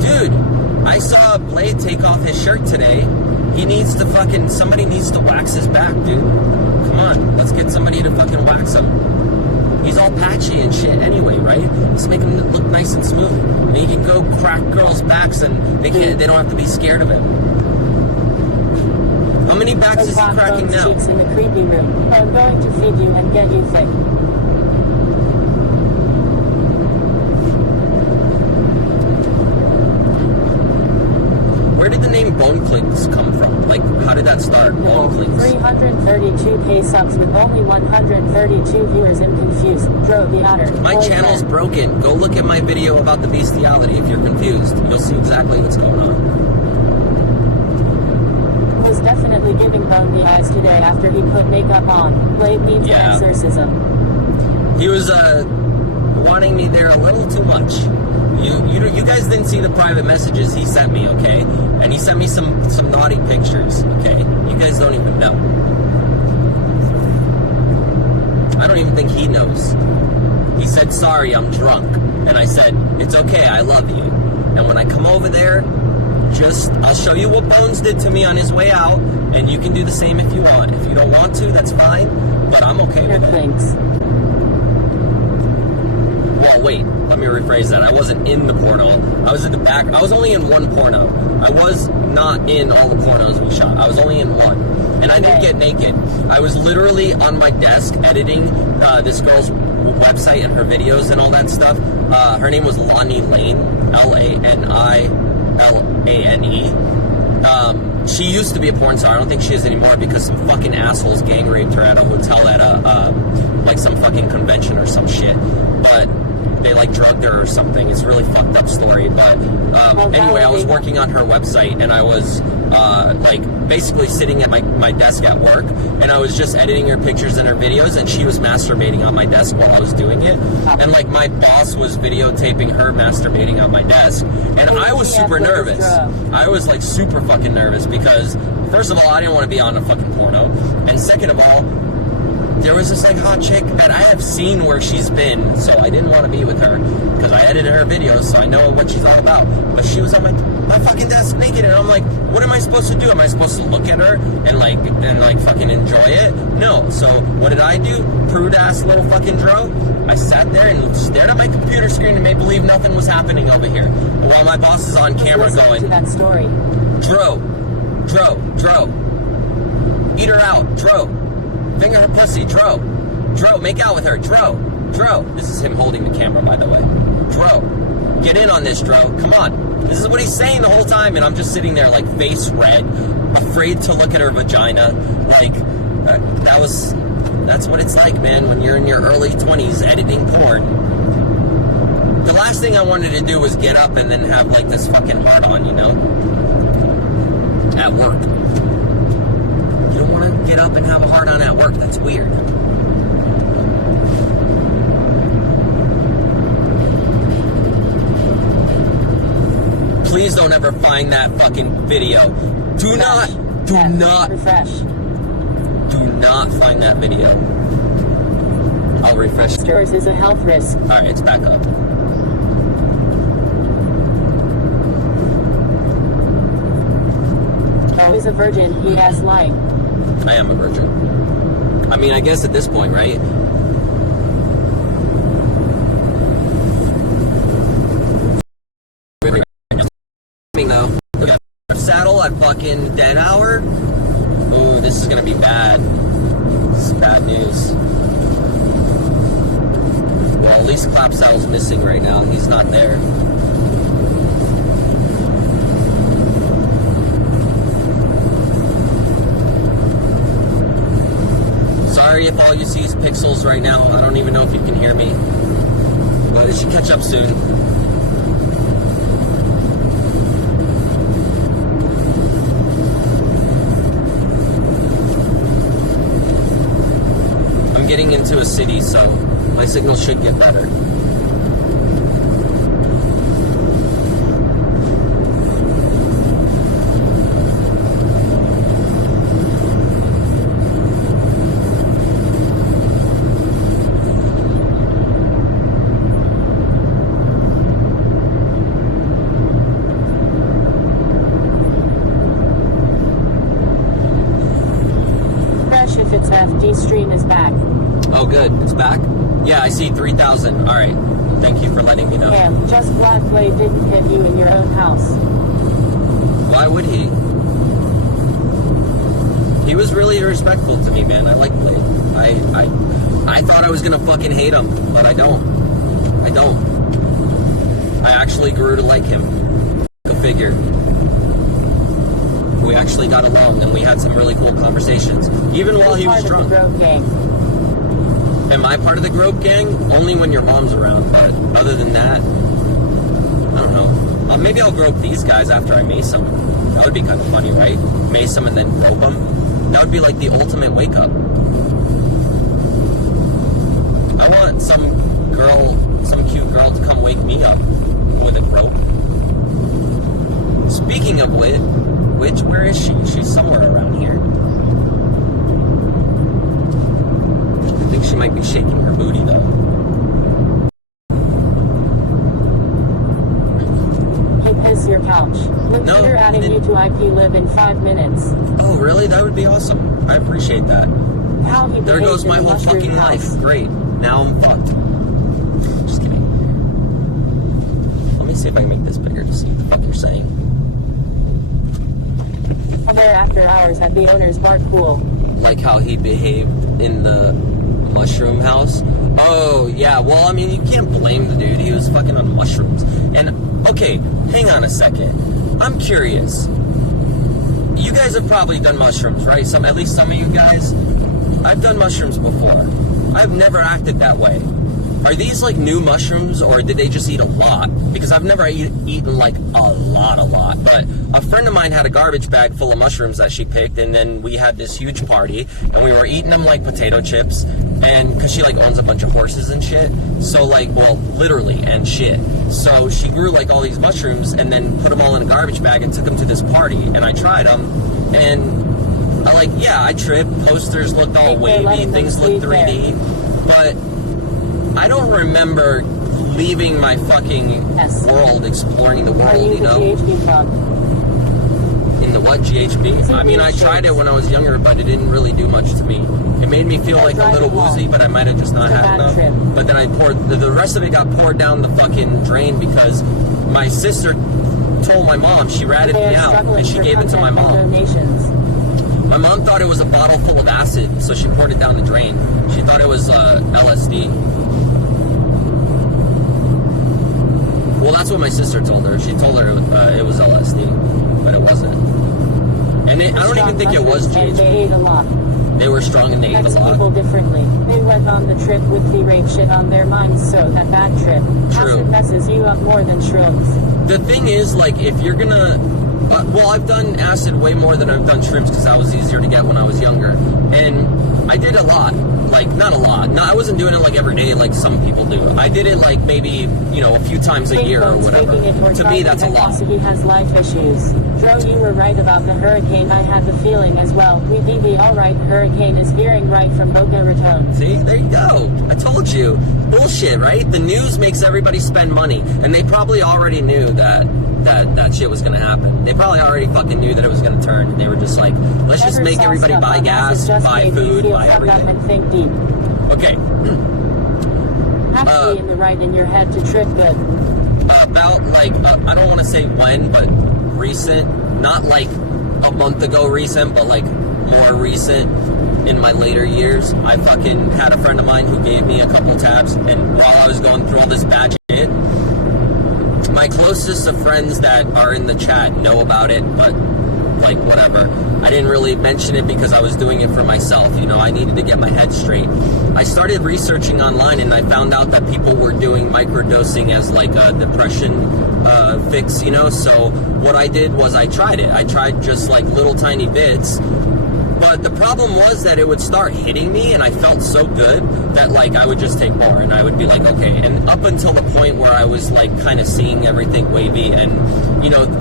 Dude, I saw Blade take off his shirt today. He needs to fucking, somebody needs to wax his back, dude. Come on, let's get somebody to fucking wax him. He's all patchy and shit anyway, right? Let's make him look nice and smooth. And he can go crack girls' backs and they don't have to be scared of him. How many backs is he cracking now? In the creepy room. I'm going to feed you and get you thick. Where did the name Bone Clinks come from? Like, how did that start? Bone Clinks. 332k subs with only 132 viewers. I'm confused. Drove the outer. My channel's broken. Go look at my video about the bestiality if you're confused. You'll see exactly what's going on. Was definitely giving Bone the eyes today after he put makeup on. Blade needs an exorcism. He was wanting me there a little too much. You guys didn't see the private messages he sent me, okay? And he sent me some naughty pictures, okay? You guys don't even know. I don't even think he knows. He said, sorry, I'm drunk. And I said, it's okay, I love you. And when I come over there, I'll show you what Bones did to me on his way out, and you can do the same if you want. If you don't want to, that's fine, but I'm okay with it. Thanks. Well, wait, let me rephrase that. I wasn't in the porno. I was in the back. I was only in one porno. I was not in all the pornos we shot. I was only in one. And I didn't get naked. I was literally on my desk editing this girl's website and her videos and all that stuff. Her name was Lonnie Lane, Lane. She used to be a porn star. I don't think she is anymore because some fucking assholes gang raped her at a hotel at like some fucking convention or some shit. But they like drugged her or something. It's a really fucked up story. But anyway, I was working on her website and I was like basically sitting at my desk at work, and I was just editing her pictures and her videos, and she was masturbating on my desk while I was doing it. And like my boss was videotaping her masturbating on my desk, and I was super nervous. I was like super fucking nervous because first of all, I didn't want to be on a fucking porno, and second of all, there was this like hot chick that I have seen where she's been, so I didn't want to be with her because I edited her videos, so I know what she's all about. But she was on my fucking desk naked, and I'm like, what am I supposed to do? Am I supposed to look at her and like fucking enjoy it? No. So what did I do? Prude ass little fucking dro. I sat there and stared at my computer screen and made believe nothing was happening over here, while my boss is on camera Listen going, to that story. Dro, eat her out, Dro. Finger her pussy, Dro, make out with her, Dro. This is him holding the camera, by the way. Dro, get in on this, Dro. Come on. This is what he's saying the whole time, and I'm just sitting there like face red, afraid to look at her vagina. Like, that's what it's like, man, when you're in your early 20s editing porn. The last thing I wanted to do was get up and then have like this fucking hard on, you know? At work. You don't want to get up and have a hard on at work. That's weird. Please don't ever find that fucking video. Do not Refresh. do not find that video. I'll refresh. Yours is a health risk. Alright, it's back up. Always a virgin, he has light. I am a virgin. I mean, I guess at this point, right? Though. Saddle at fucking dead hour. Ooh, this is gonna be bad. This is bad news. Well, at least Clap Saddle's missing right now. He's not there. Sorry if all you see is pixels right now. I don't even know if you can hear me. But it should catch up soon. I'm getting into a city, so my signal should get better. If it's FD stream is back. Oh, good. It's back? Yeah, I see 3,000. All right. Thank you for letting me know. Damn, just glad Blade didn't hit you in your own house. Why would he? He was really respectful to me, man. I like Blade. I thought I was gonna fucking hate him, but I don't. I actually grew to like him. Go figure. We actually got along and we had some really cool conversations, even while he was drunk. Part of the Grove gang. Am I part of the Grove gang? Only when your mom's around, but other than that, I don't know. Maybe I'll grope these guys after I mace them. That would be kind of funny, right? Mace them and then grope them. That would be like the ultimate wake up. I want some cute girl to come wake me up with a grope. Speaking of which, where is she? She's somewhere around here. I think she might be shaking her booty, though. Hey, piss your couch. Consider adding you to IP Live in 5 minutes. Oh, really? That would be awesome. I appreciate that. How he There goes my whole fucking life. Great. Now I'm fucked. Just kidding. Let me see if I can make this bigger to see what the fuck you're saying. There after hours at the owner's bar. Cool. Like how he behaved in the mushroom house. Oh, yeah. Well, I mean, you can't blame the dude. He was fucking on mushrooms. And, okay, hang on a second. I'm curious. You guys have probably done mushrooms, right? At least some of you guys. I've done mushrooms before. I've never acted that way. Are these like new mushrooms, or did they just eat a lot? Because I've never eaten like a lot. But a friend of mine had a garbage bag full of mushrooms that she picked, and then we had this huge party, and we were eating them like potato chips, and because she like owns a bunch of horses and shit. So like, well, literally and shit. So she grew like all these mushrooms, and then put them all in a garbage bag and took them to this party, and I tried them, and I tripped. Posters looked all Think they're wavy, letting things them looked sleep 3D, but I don't remember leaving my fucking Yes. world, exploring the Are world, you you the know? GHB club? In the what, GHB? I mean, I tried it when I was younger, but it didn't really do much to me. It made me feel like a little woozy, but I might have just not It's a had bad enough. trip. But then I poured, the rest of it got poured down the fucking drain because my sister told my mom, she ratted They me are out, struggling and she for gave it to my content and mom. donations. My mom thought it was a bottle full of acid, so she poured it down the drain. She thought it was LSD. Well, that's what my sister told her. She told her it was LSD, but it wasn't. And I don't even think it was And they GHB. ate a lot. They were strong and they ate a Next people lot. differently. They went on the trip with the rape shit on their minds, so that bad trip. True. Acid messes you up more than shrooms. The thing is, like, if you're gonna... I've done acid way more than I've done shrooms because that was easier to get when I was younger. And I did a lot. Like, not a lot. No, I wasn't doing it, like, every day like some people do. I did it, like, maybe, a few times a year or whatever. To me, that's a lot. He has life issues. Dro, you were right about the hurricane. I had the feeling as well. We be alright. Hurricane is veering right from Boca Raton. See, there you go. I told you. Bullshit, right? The news makes everybody spend money. And they probably already knew that shit was going to happen. They probably already fucking knew that it was going to turn. And they were just like, let's just make everybody buy gas, buy food, buy everything. And think deep. Okay. Have to be in the right in your head to trip good. About, like, I don't want to say when, but recent. Not like a month ago recent, but like more recent. In my later years, I fucking had a friend of mine who gave me a couple tabs, and while I was going through all this bad shit, my closest of friends that are in the chat know about it, but like whatever. I didn't really mention it because I was doing it for myself. I needed to get my head straight. I started researching online and I found out that people were doing microdosing as like a depression fix, So what I did was I tried it. I tried just like little tiny bits. But the problem was that it would start hitting me, and I felt so good that, like, I would just take more, and I would be like, okay. And up until the point where I was, like, kind of seeing everything wavy, and,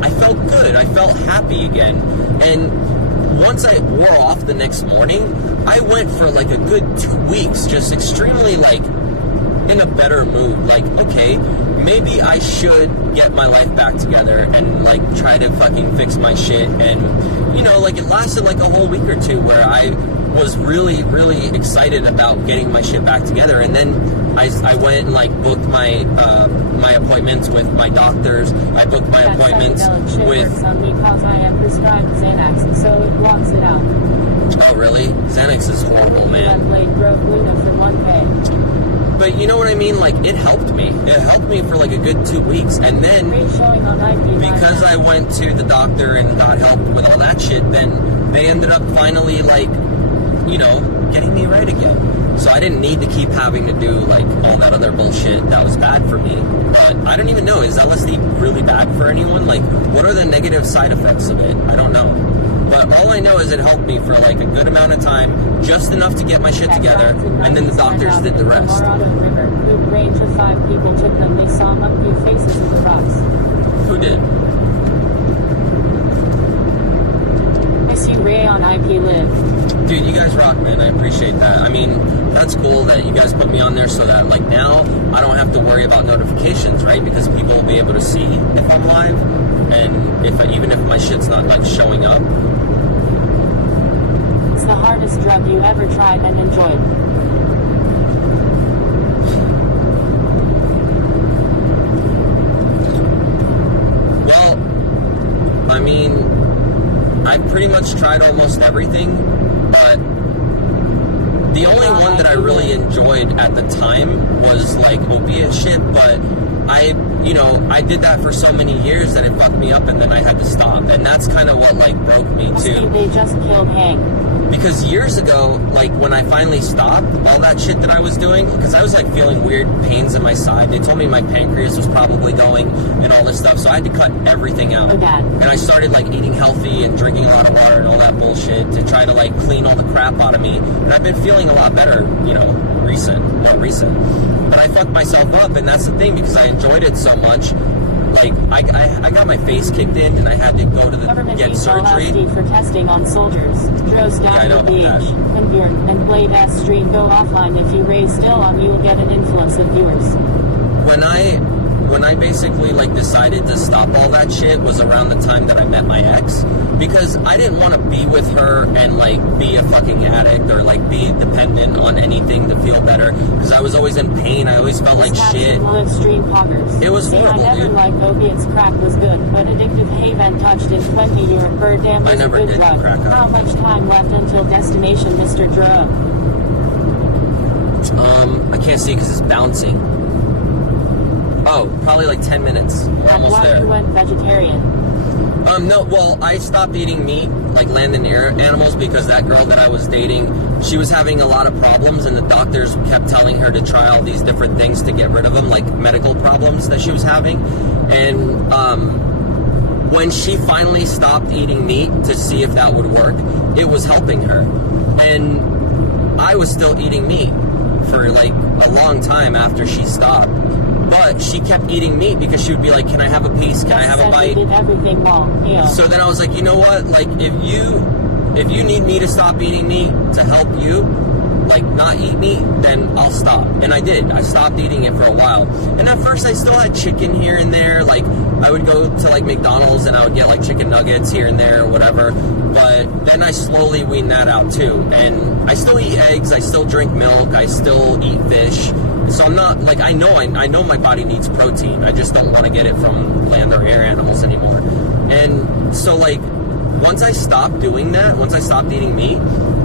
I felt good. I felt happy again. And once I wore off the next morning, I went for, like, a good 2 weeks just extremely, like, in a better mood. Like, okay, maybe I should get my life back together and, like, try to fucking fix my shit. And, like, it lasted, like, a whole week or two where I was really, really excited about getting my shit back together. And then I went and, like, booked my my appointments with my doctors. I booked my appointments with... Works on me because I am prescribed Xanax, so it blocks it out. Oh, really? Xanax is horrible, man. I played broke Luna for 1K. But you know what I mean? Like, it helped me. It helped me for like a good 2 weeks. And then, Great showing on IP because I went to the doctor and got help with all that shit, then they ended up finally, like, getting me right again. So I didn't need to keep having to do, like, all that other bullshit that was bad for me. But I don't even know, is LSD really bad for anyone? Like, what are the negative side effects of it? I don't know. But all I know is it helped me for like a good amount of time, just enough to get my shit together, and then the doctors did the rest. Colorado River, group range of 5 people took them. They saw monkey faces in the rocks. Who did? I see Ray on IP Live. Dude, you guys rock, man. I appreciate that. I mean, that's cool that you guys put me on there so that, like, now I don't have to worry about notifications, right? Because people will be able to see if I'm live, and even if my shit's not, like, showing up. It's the hardest drug you ever tried and enjoyed. Well, I mean, I've pretty much tried almost everything, but the only one that I really enjoyed at the time was, like, opiate shit, but I did that for so many years that it fucked me up, and then I had to stop, and that's kind of what, like, broke me, too. They just killed Hank. Because years ago, like, when I finally stopped all that shit that I was doing, because I was, like, feeling weird pains in my side. They told me my pancreas was probably going and all this stuff, so I had to cut everything out. Oh, God. And I started, like, eating healthy and drinking a lot of water and all that bullshit to try to, like, clean all the crap out of me. And I've been feeling a lot better, more recent. But I fucked myself up, and that's the thing, because I enjoyed it so much. like I got my face kicked in and I had to go to Government get used surgery. LSD for testing on soldiers. Dro's Yeah, I know down the about beach. that. And Bjorn and Blade S stream go offline. If you raise still on, you will get an influx of viewers. When I basically like decided to stop all that shit was around the time that I met my ex, because I didn't want to be with her and like be a fucking addict or like be dependent on anything to feel better, because I was always in pain. I always felt like shit. Livestream poggers. It was See, horrible, I never dude. liked opiates. Crack was good, but addictive haven touched in 20 year bird damn I was a never good did drug. crack up. How much time left until destination, Mr. Dro? I can't see because it's bouncing. Oh, probably like 10 minutes. We're And almost why there. you went vegetarian? No, well, I stopped eating meat, like land and air animals, because that girl that I was dating, she was having a lot of problems, and the doctors kept telling her to try all these different things to get rid of them, like medical problems that she was having. And when she finally stopped eating meat to see if that would work, it was helping her. And I was still eating meat for like a long time after she stopped. But she kept eating meat because she would be like, can I have a piece? Can I have a Said bite? we did everything wrong. Ew. So then I was like, you know what? Like, if you need me to stop eating meat to help you, like, not eat meat, then I'll stop. And I did. I stopped eating it for a while. And at first I still had chicken here and there. Like, I would go to, like, McDonald's and I would get, like, chicken nuggets here and there or whatever. But then I slowly weaned that out, too. And I still eat eggs. I still drink milk. I still eat fish. So I'm not, like, I know my body needs protein. I just don't want to get it from land or air animals anymore. And so, like, once I stopped doing that, once I stopped eating meat,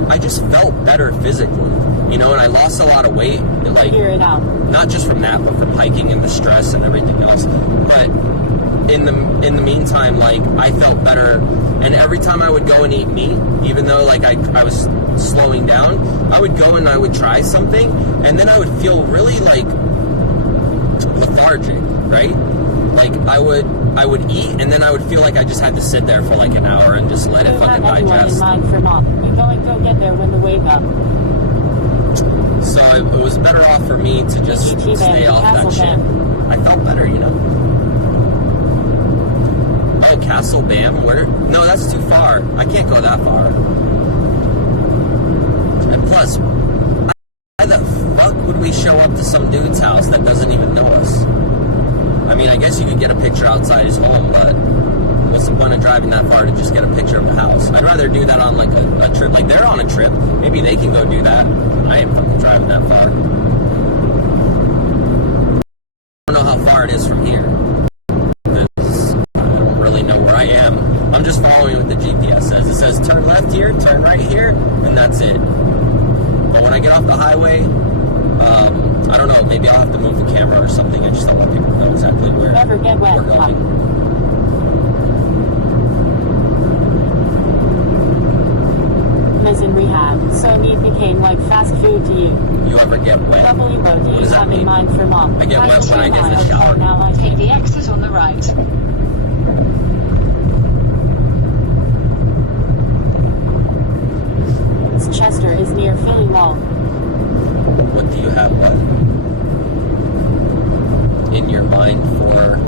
I just felt better physically, you know, and I lost a lot of weight, like, Figure it out. not just from that, but from hiking and the stress and everything else. But in the meantime, like, I felt better, and every time I would go and eat meat, even though, like, I was slowing down, I would go and I would try something, and then I would feel really, like, lethargic, right? Like, I would eat, and then I would feel like I just had to sit there for, like, an hour and just let it You fucking have anyone in digest. mind for mom. You're going to go get there when the wake up. So it was better off for me to just GT stay Band, off that Castle shit. Band. I felt better, you know. Oh, Castle Bam? Where? No, that's too far. I can't go that far. And plus, why the fuck would we show up to some dude's house that doesn't even know us? I mean, I guess you could get a picture outside his home, but what's the point of driving that far to just get a picture of the house? I'd rather do that on, like, a trip. Like, they're on a trip. Maybe they can go do that. I ain't fucking driving that far. I don't know how far it is from here. Because I don't really know where I am. I'm just following what the GPS says. It says turn left here, turn right here, and that's it. But when I get off the highway, I don't know, maybe I'll have to move the camera or something. I just don't want people to know exactly where Never get wet. we're going. Is in rehab, so meat became like fast food to you. You ever get wet? Probably what do What you does that have in mean? mind for mom? I get I'm wet when I get in the so shower. now I Take the exit on the right. Chester is near Philly Wall. What do you have in your mind for?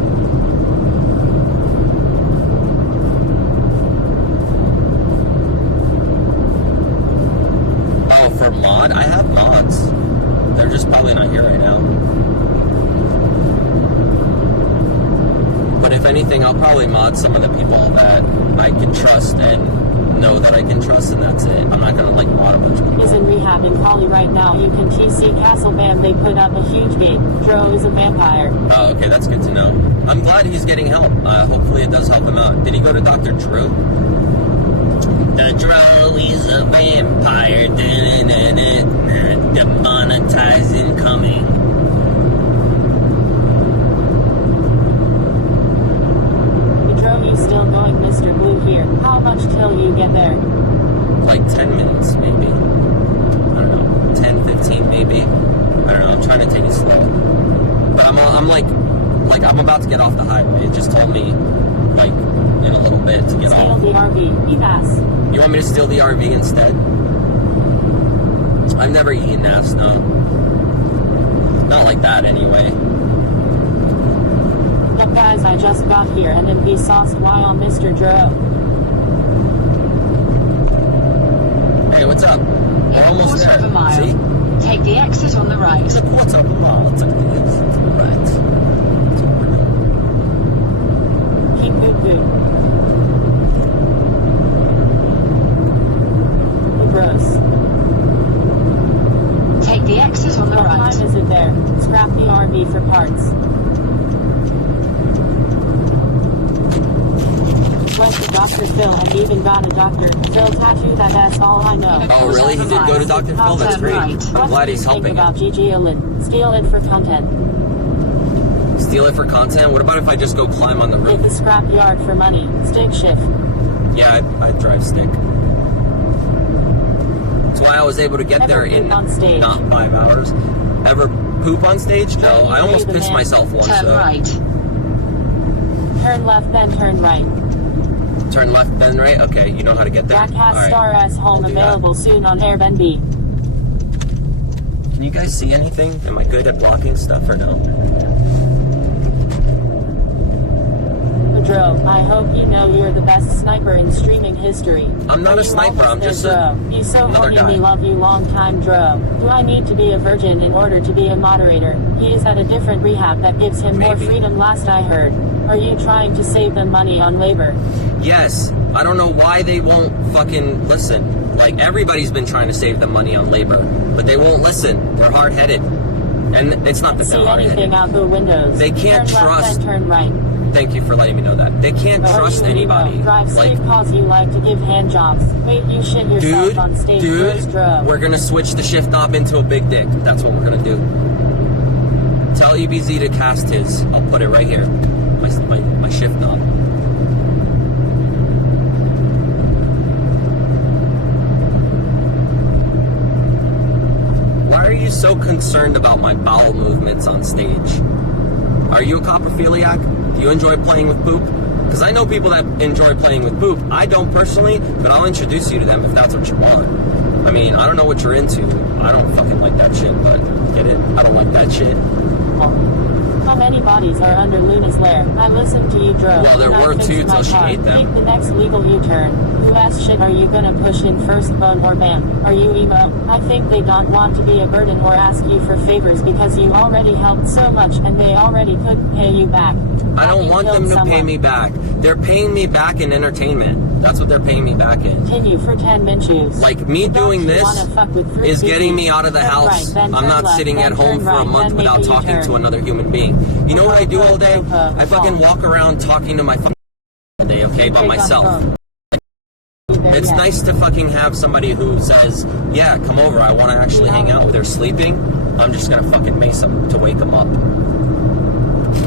Oh, for mod? I have mods. They're just probably not here right now. But if anything, I'll probably mod some of the people that I can trust and know that I can trust, and that's it. I'm not gonna like mod a bunch of people. Is in rehab in Cali right now. You can TC Castle Bam. They put up a huge gate. Dro is a vampire. Oh, okay, that's good to know. I'm glad he's getting help. Hopefully it does help him out. Did he go to Dr. Drew? The Drew is a vampire. Demonetizing coming. Dro, you still going, Mr. Blue here? How much till you get there? Like 10 minutes, maybe. I don't know. 10, 15, maybe. I don't know. I'm trying to take it slow. But I'm like I'm about to get off the highway. It just told me, like, in a little bit to get Steal off. the RV. Eat ass. You want me to steal the RV instead? I've never eaten ass, no. Not like that, anyway. The Up guys, I just got here and then be sauced while Mr. Dro. Hey, what's up? We're In a almost quarter of a there. mile, See? take the exit on the right. It's a quarter of a mile. It's like the exit. Right. That's what we're doing. Keep good. Gross. Take the exit on the What right. time is it there? Scrap the RV for parts. Went to Dr. Phil and even got a Dr. Phil tattoo. That's all I know. Oh, really? He did go to Dr. Phil? That's great. I'm glad he's What do you helping think about him. Gigi Olin? Steal it for content. Steal it for content? What about if I just go climb on the Hit roof? the scrap yard for money. Stick shift. Yeah, I'd drive stick. That's why I was able to get Ever there in poop on stage? not 5 hours. Ever poop on stage? No, You I almost the pissed man. myself once. Turn right. Turn left, then turn right. Turn left, then right? Okay, you know how to get there? Black has All right. Star S home We'll do that. available soon on Airbnb. Can you guys see anything? Am I good at blocking stuff or no? Dro, I hope you know you're the best sniper in streaming history. I'm not Are a you sniper, almost I'm there, just Dro? You so another horny, guy. me love you long time, Dro. Do I need to be a virgin in order to be a moderator? He is at a different rehab that gives him more Maybe. freedom last I heard. Are you trying to save them money on labor? Yes. I don't know why they won't fucking listen. Like, everybody's been trying to save them money on labor, but they won't listen. They're hard-headed. And it's not that See they're anything hard-headed. out the windows. They can't turn trust- Left, then turn right. Thank you for letting me know that. They can't Or trust you anybody. Drive Like, safe cause you like to give hand jobs. Wait, you shit yourself on stage. Gross, dude, Dro. we're gonna switch the shift knob into a big dick. That's what we're gonna do. Tell EBZ to cast his. I'll put it right here. My shift knob. Why are you so concerned about my bowel movements on stage? Are you a coprophiliac? Do you enjoy playing with poop? Because I know people that enjoy playing with poop. I don't personally, but I'll introduce you to them if that's what you want. I mean, I don't know what you're into. I don't fucking like that shit, but get it? I don't like that shit. How many bodies are under Luna's lair? I listened to you, Dro. Well, there and I were fixed two my till she car. ate them. Take the next legal U-turn. Who ass shit are you gonna push in first, bone or bam? Are you emo? I think they don't want to be a burden or ask you for favors because you already helped so much and they already could pay you back. I Have don't you want killed them to pay someone? me back. They're paying me back in entertainment. That's what they're paying me back in. Continue for 10 minutes. Like, me doing this is getting me out of the house. I'm not sitting at home for a month without talking to another human being. You know what I do all day? I fucking walk around talking to my fucking all day, okay, by myself. It's nice to fucking have somebody who says, yeah, come over, I want to actually hang out with her sleeping. I'm just gonna fucking mace them to wake them up.